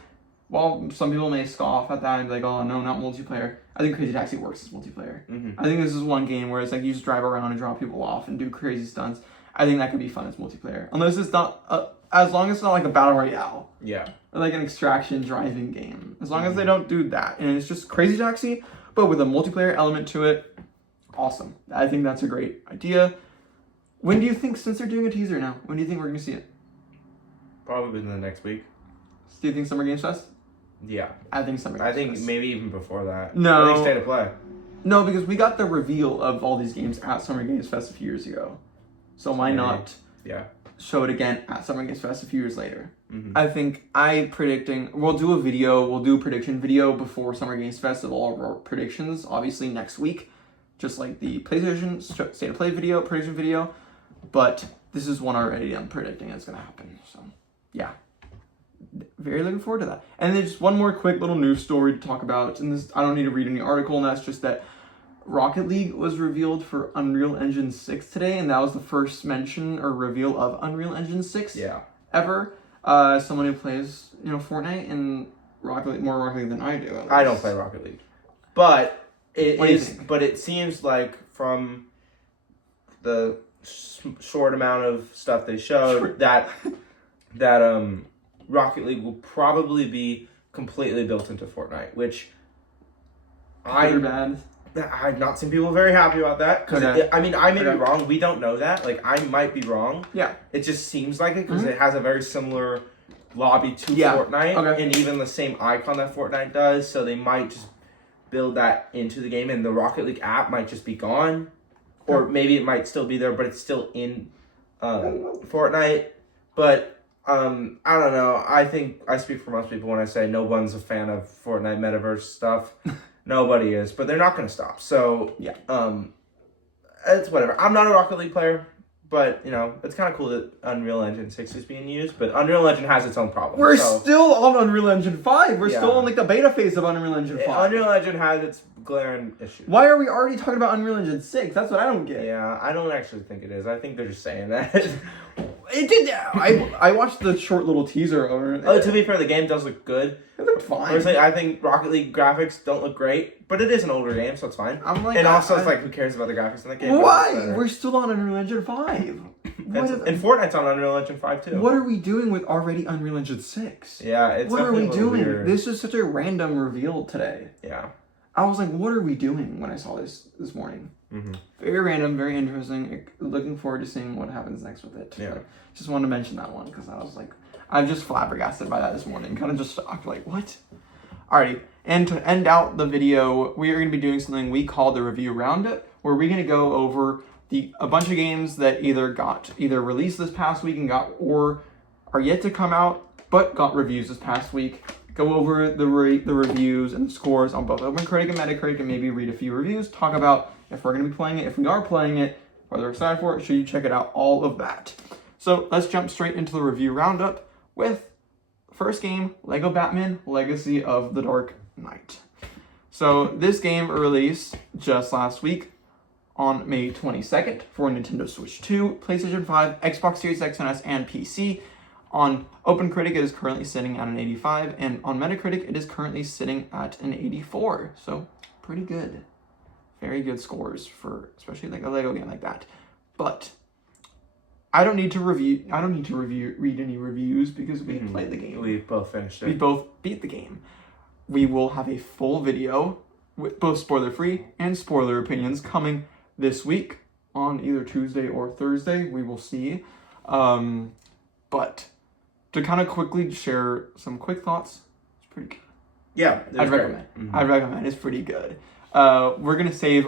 While some people may scoff at that and be like, oh no, not multiplayer. I think Crazy Taxi works as multiplayer. Mm-hmm. I think this is one game where it's like you just drive around and drop people off and do crazy stunts. I think that could be fun as multiplayer. Unless it's not, as long as it's not like a battle royale. Yeah. Or like an extraction driving game. As long as they don't do that. And it's just Crazy Taxi, but with a multiplayer element to it. Awesome. I think that's a great idea. When do you think, since they're doing a teaser now, when do you think we're going to see it? Probably in the next week. Do you think Summer Games Fest? Yeah. I think Summer Games Fest. I think maybe even before that. No. I think State of Play. No, because we got the reveal of all these games at Summer Games Fest a few years ago. So why not show it again at Summer Games Fest a few years later? Mm-hmm. I think we'll do a prediction video before Summer Games Fest of all of our predictions, obviously next week. Just like the PlayStation State of Play prediction video. But this is one already I'm predicting it's going to happen. So, yeah. Very looking forward to that. And then just one more quick little news story to talk about. And this, I don't need to read any article, and that's just that Rocket League was revealed for Unreal Engine 6 today, and that was the first mention or reveal of Unreal Engine 6 ever. Someone who plays, Fortnite and Rocket League, more Rocket League than I do. I don't play Rocket League, but it seems like from the short amount of stuff they showed that Rocket League will probably be completely built into Fortnite, which I've not seen people very happy about that. Because I may be wrong. We don't know that. Like, I might be wrong. Yeah. It just seems like it because it has a very similar lobby to Fortnite, and even the same icon that Fortnite does. So they might just build that into the game, and the Rocket League app might just be gone, or maybe it might still be there, but it's still in Fortnite. But I don't know. I think I speak for most people when I say no one's a fan of Fortnite metaverse stuff. Nobody is, but they're not going to stop. So it's whatever. I'm not a Rocket League player, but it's kind of cool that Unreal Engine 6 is being used. But Unreal Engine has its own problems. We're still on Unreal Engine 5. We're still on the beta phase of Unreal Engine 5. Unreal Engine has its glaring issues. Why are we already talking about Unreal Engine 6? That's what I don't get. Yeah, I don't actually think it is. I think they're just saying that. It did. I watched the short little teaser over it. Oh, to be fair, the game does look good. It looked fine. Personally, I think Rocket League graphics don't look great, but it is an older game, so it's fine. Who cares about the graphics in the game? Why? We're still on Unreal Engine 5. And Fortnite's on Unreal Engine 5 too. What are we doing with already Unreal Engine 6? Yeah, it's what are we doing? Weird. This is such a random reveal today. Yeah. I was like, what are we doing when I saw this morning? Mm-hmm. Very random, very interesting. Looking forward to seeing what happens next with it. Yeah. Just wanted to mention that one because I was like, I'm just flabbergasted by that this morning. Kind of just shocked, like, what? Alrighty, and to end out the video, we are going to be doing something we call the review roundup, where we're going to go over a bunch of games that either released this past week and or are yet to come out, but got reviews this past week. Go over the reviews and the scores on both OpenCritic and Metacritic, and maybe read a few reviews. Talk about if we're going to be playing it, if we are playing it, whether we're excited for it, should you check it out, all of that. So let's jump straight into the review roundup with first game, Lego Batman Legacy of the Dark Knight. So this game released just last week on May 22nd for Nintendo Switch 2, PlayStation 5, Xbox Series X and S, and PC. On OpenCritic, it is currently sitting at an 85, and on Metacritic, it is currently sitting at an 84. So pretty good. Very good scores for especially like a Lego game like that. But I don't need to read any reviews because we played the game. We both finished it. We both beat the game. We will have a full video with both spoiler-free and spoiler opinions coming this week on either Tuesday or Thursday. We will see. But to kind of quickly share some quick thoughts, it's pretty good. Yeah, I'd recommend. Mm-hmm. I'd recommend. It's pretty good. We're gonna save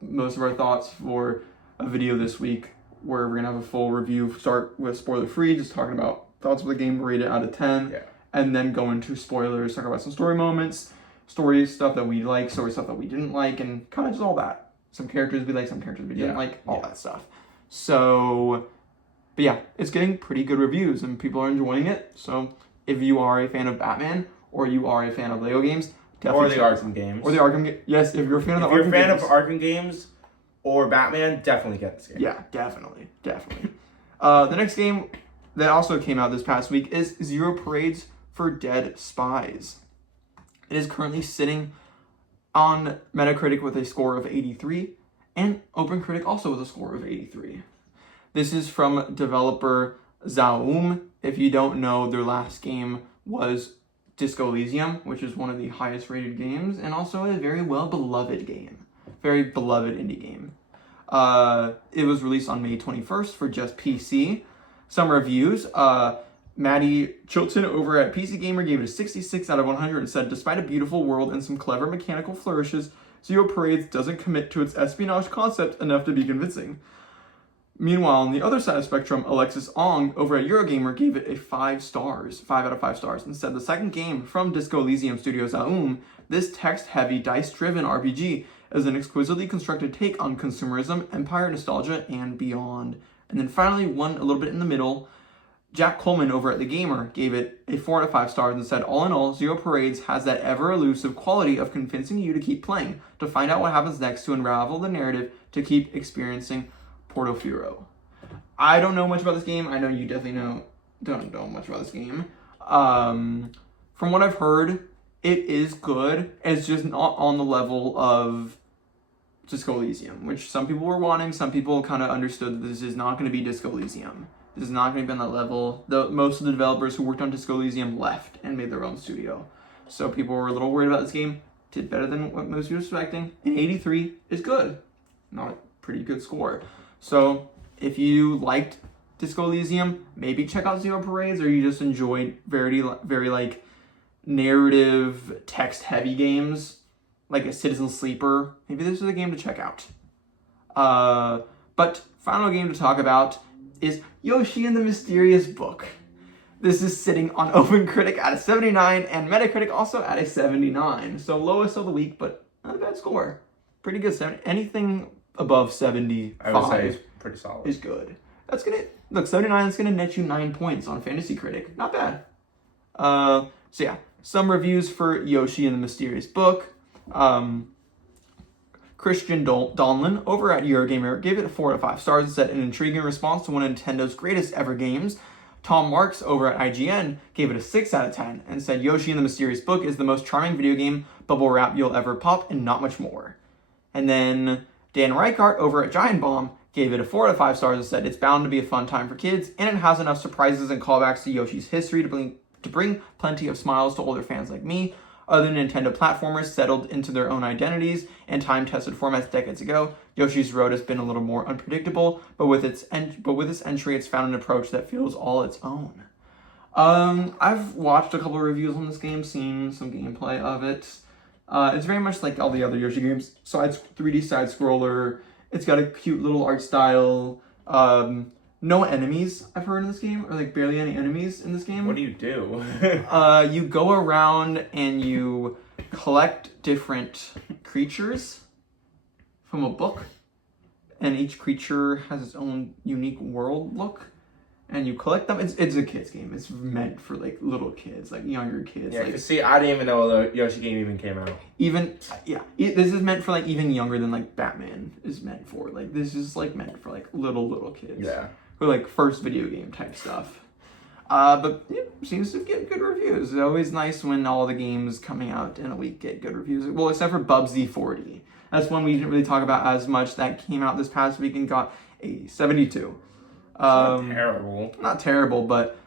most of our thoughts for a video this week where we're gonna have a full review. Start with spoiler-free, just talking about thoughts of the game, rate it out of 10, and then go into spoilers, talk about some story moments, story stuff that we like, story stuff that we didn't like, and kind of just all that. Some characters we like, some characters we didn't like, all that stuff. So. But yeah, it's getting pretty good reviews and people are enjoying it. So if you are a fan of Batman or you are a fan of Lego games, definitely. Or the Arkham games. Or the Arkham games. Yes, if you're a fan of the Arkham games. If you're a fan of Arkham games or Batman, definitely get this game. Yeah, definitely. The next game that also came out this past week is Zero Parades for Dead Spies. It is currently sitting on Metacritic with a score of 83 and OpenCritic also with a score of 83. This is from developer Zaum. If you don't know, their last game was Disco Elysium, which is one of the highest rated games and also a very well-beloved game. Very beloved indie game. It was released on May 21st for just PC. Some reviews. Maddie Chilton over at PC Gamer gave it a 66 out of 100 and said, despite a beautiful world and some clever mechanical flourishes, Zero Parades doesn't commit to its espionage concept enough to be convincing. Meanwhile, on the other side of the spectrum, Alexis Ong over at Eurogamer gave it a 5 out of 5 stars, and said the second game from Disco Elysium Studio Zaum, this text-heavy, dice-driven RPG is an exquisitely constructed take on consumerism, empire nostalgia, and beyond. And then finally, one a little bit in the middle, Jack Coleman over at The Gamer gave it a 4 out of 5 stars and said, all in all, Zero Parades has that ever-elusive quality of convincing you to keep playing, to find out what happens next, to unravel the narrative, to keep experiencing Portofino. I don't know much about this game. I know you definitely don't know much about this game. From what I've heard, it is good. It's just not on the level of Disco Elysium, which some people were wanting. Some people kind of understood that this is not going to be Disco Elysium. This is not going to be on that level. Most of the developers who worked on Disco Elysium left and made their own studio. So people were a little worried about this game. Did better than what most people were expecting. And 83 is good. Not a pretty good score. So if you liked Disco Elysium, maybe check out Zero Parades, or you just enjoyed very like narrative, text-heavy games, like a Citizen Sleeper. Maybe this is a game to check out. But final game to talk about is Yoshi and the Mysterious Book. This is sitting on OpenCritic at a 79 and Metacritic also at a 79. So lowest of the week, but not a bad score. Pretty good. Anything above 75 I would say pretty solid. Is good. That's gonna look 79 is gonna net you 9 points on Fantasy Critic. Not bad. So yeah, some reviews for Yoshi and the Mysterious Book. Christian Donlin over at Eurogamer gave it a 4 out of 5 stars and said an intriguing response to one of Nintendo's greatest ever games. Tom Marks over at IGN gave it a 6 out of 10 and said Yoshi and the Mysterious Book is the most charming video game bubble wrap you'll ever pop and not much more. And then Dan Reichart over at Giant Bomb gave it a 4 out of 5 stars and said it's bound to be a fun time for kids and it has enough surprises and callbacks to Yoshi's history to bring plenty of smiles to older fans like me. Other Nintendo platformers settled into their own identities and time-tested formats decades ago, Yoshi's Road has been a little more unpredictable, but with its entry, it's found an approach that feels all its own. I've watched a couple of reviews on this game, seen some gameplay of it. It's very much like all the other Yoshi games. 3D side scroller. It's got a cute little art style. No enemies I've heard in this game, or like barely any enemies in this game. What do you do? You go around and you collect different creatures from a book, and each creature has its own unique world look, and you collect them. It's a kid's game. It's meant for like little kids, like younger kids. Yeah, like, see, I didn't even know the Yoshi game even came out. This is meant for like even younger than like Batman is meant for. Like this is like meant for like little kids. Yeah. Or like first video game type stuff. But it seems to get good reviews. It's always nice when all the games coming out in a week get good reviews. Well, except for Bubsy 40. That's one we didn't really talk about as much. That came out this past week and got a 72. Not terrible. Not terrible, but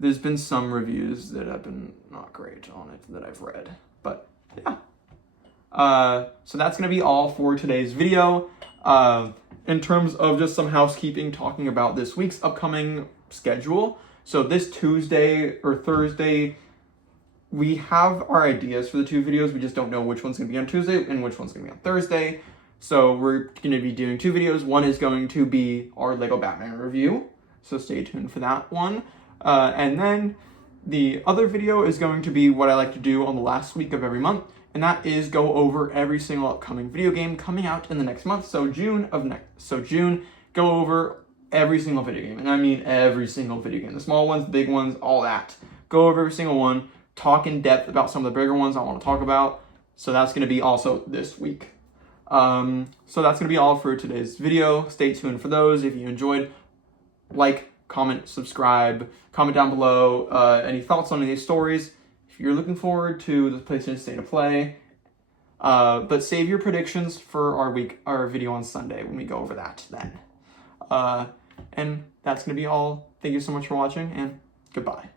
there's been some reviews that have been not great on it that I've read. But yeah. So that's going to be all for today's video. In terms of just some housekeeping, talking about this week's upcoming schedule. So this Tuesday or Thursday, we have our ideas for the two videos. We just don't know which one's going to be on Tuesday and which one's going to be on Thursday. So we're going to be doing two videos. One is going to be our Lego Batman review. So stay tuned for that one. And then the other video is going to be what I like to do on the last week of every month. And that is go over every single upcoming video game coming out in the next month. So June, go over every single video game. And I mean every single video game. The small ones, the big ones, all that. Go over every single one. Talk in depth about some of the bigger ones I want to talk about. So that's going to be also this week. So that's going to be all for today's video. Stay tuned for those. If you enjoyed, like, comment, subscribe, comment down below any thoughts on any of these stories. If you're looking forward to the PlayStation State of Play, but save your predictions for our video on Sunday when we go over that then. And that's going to be all. Thank you so much for watching, and goodbye.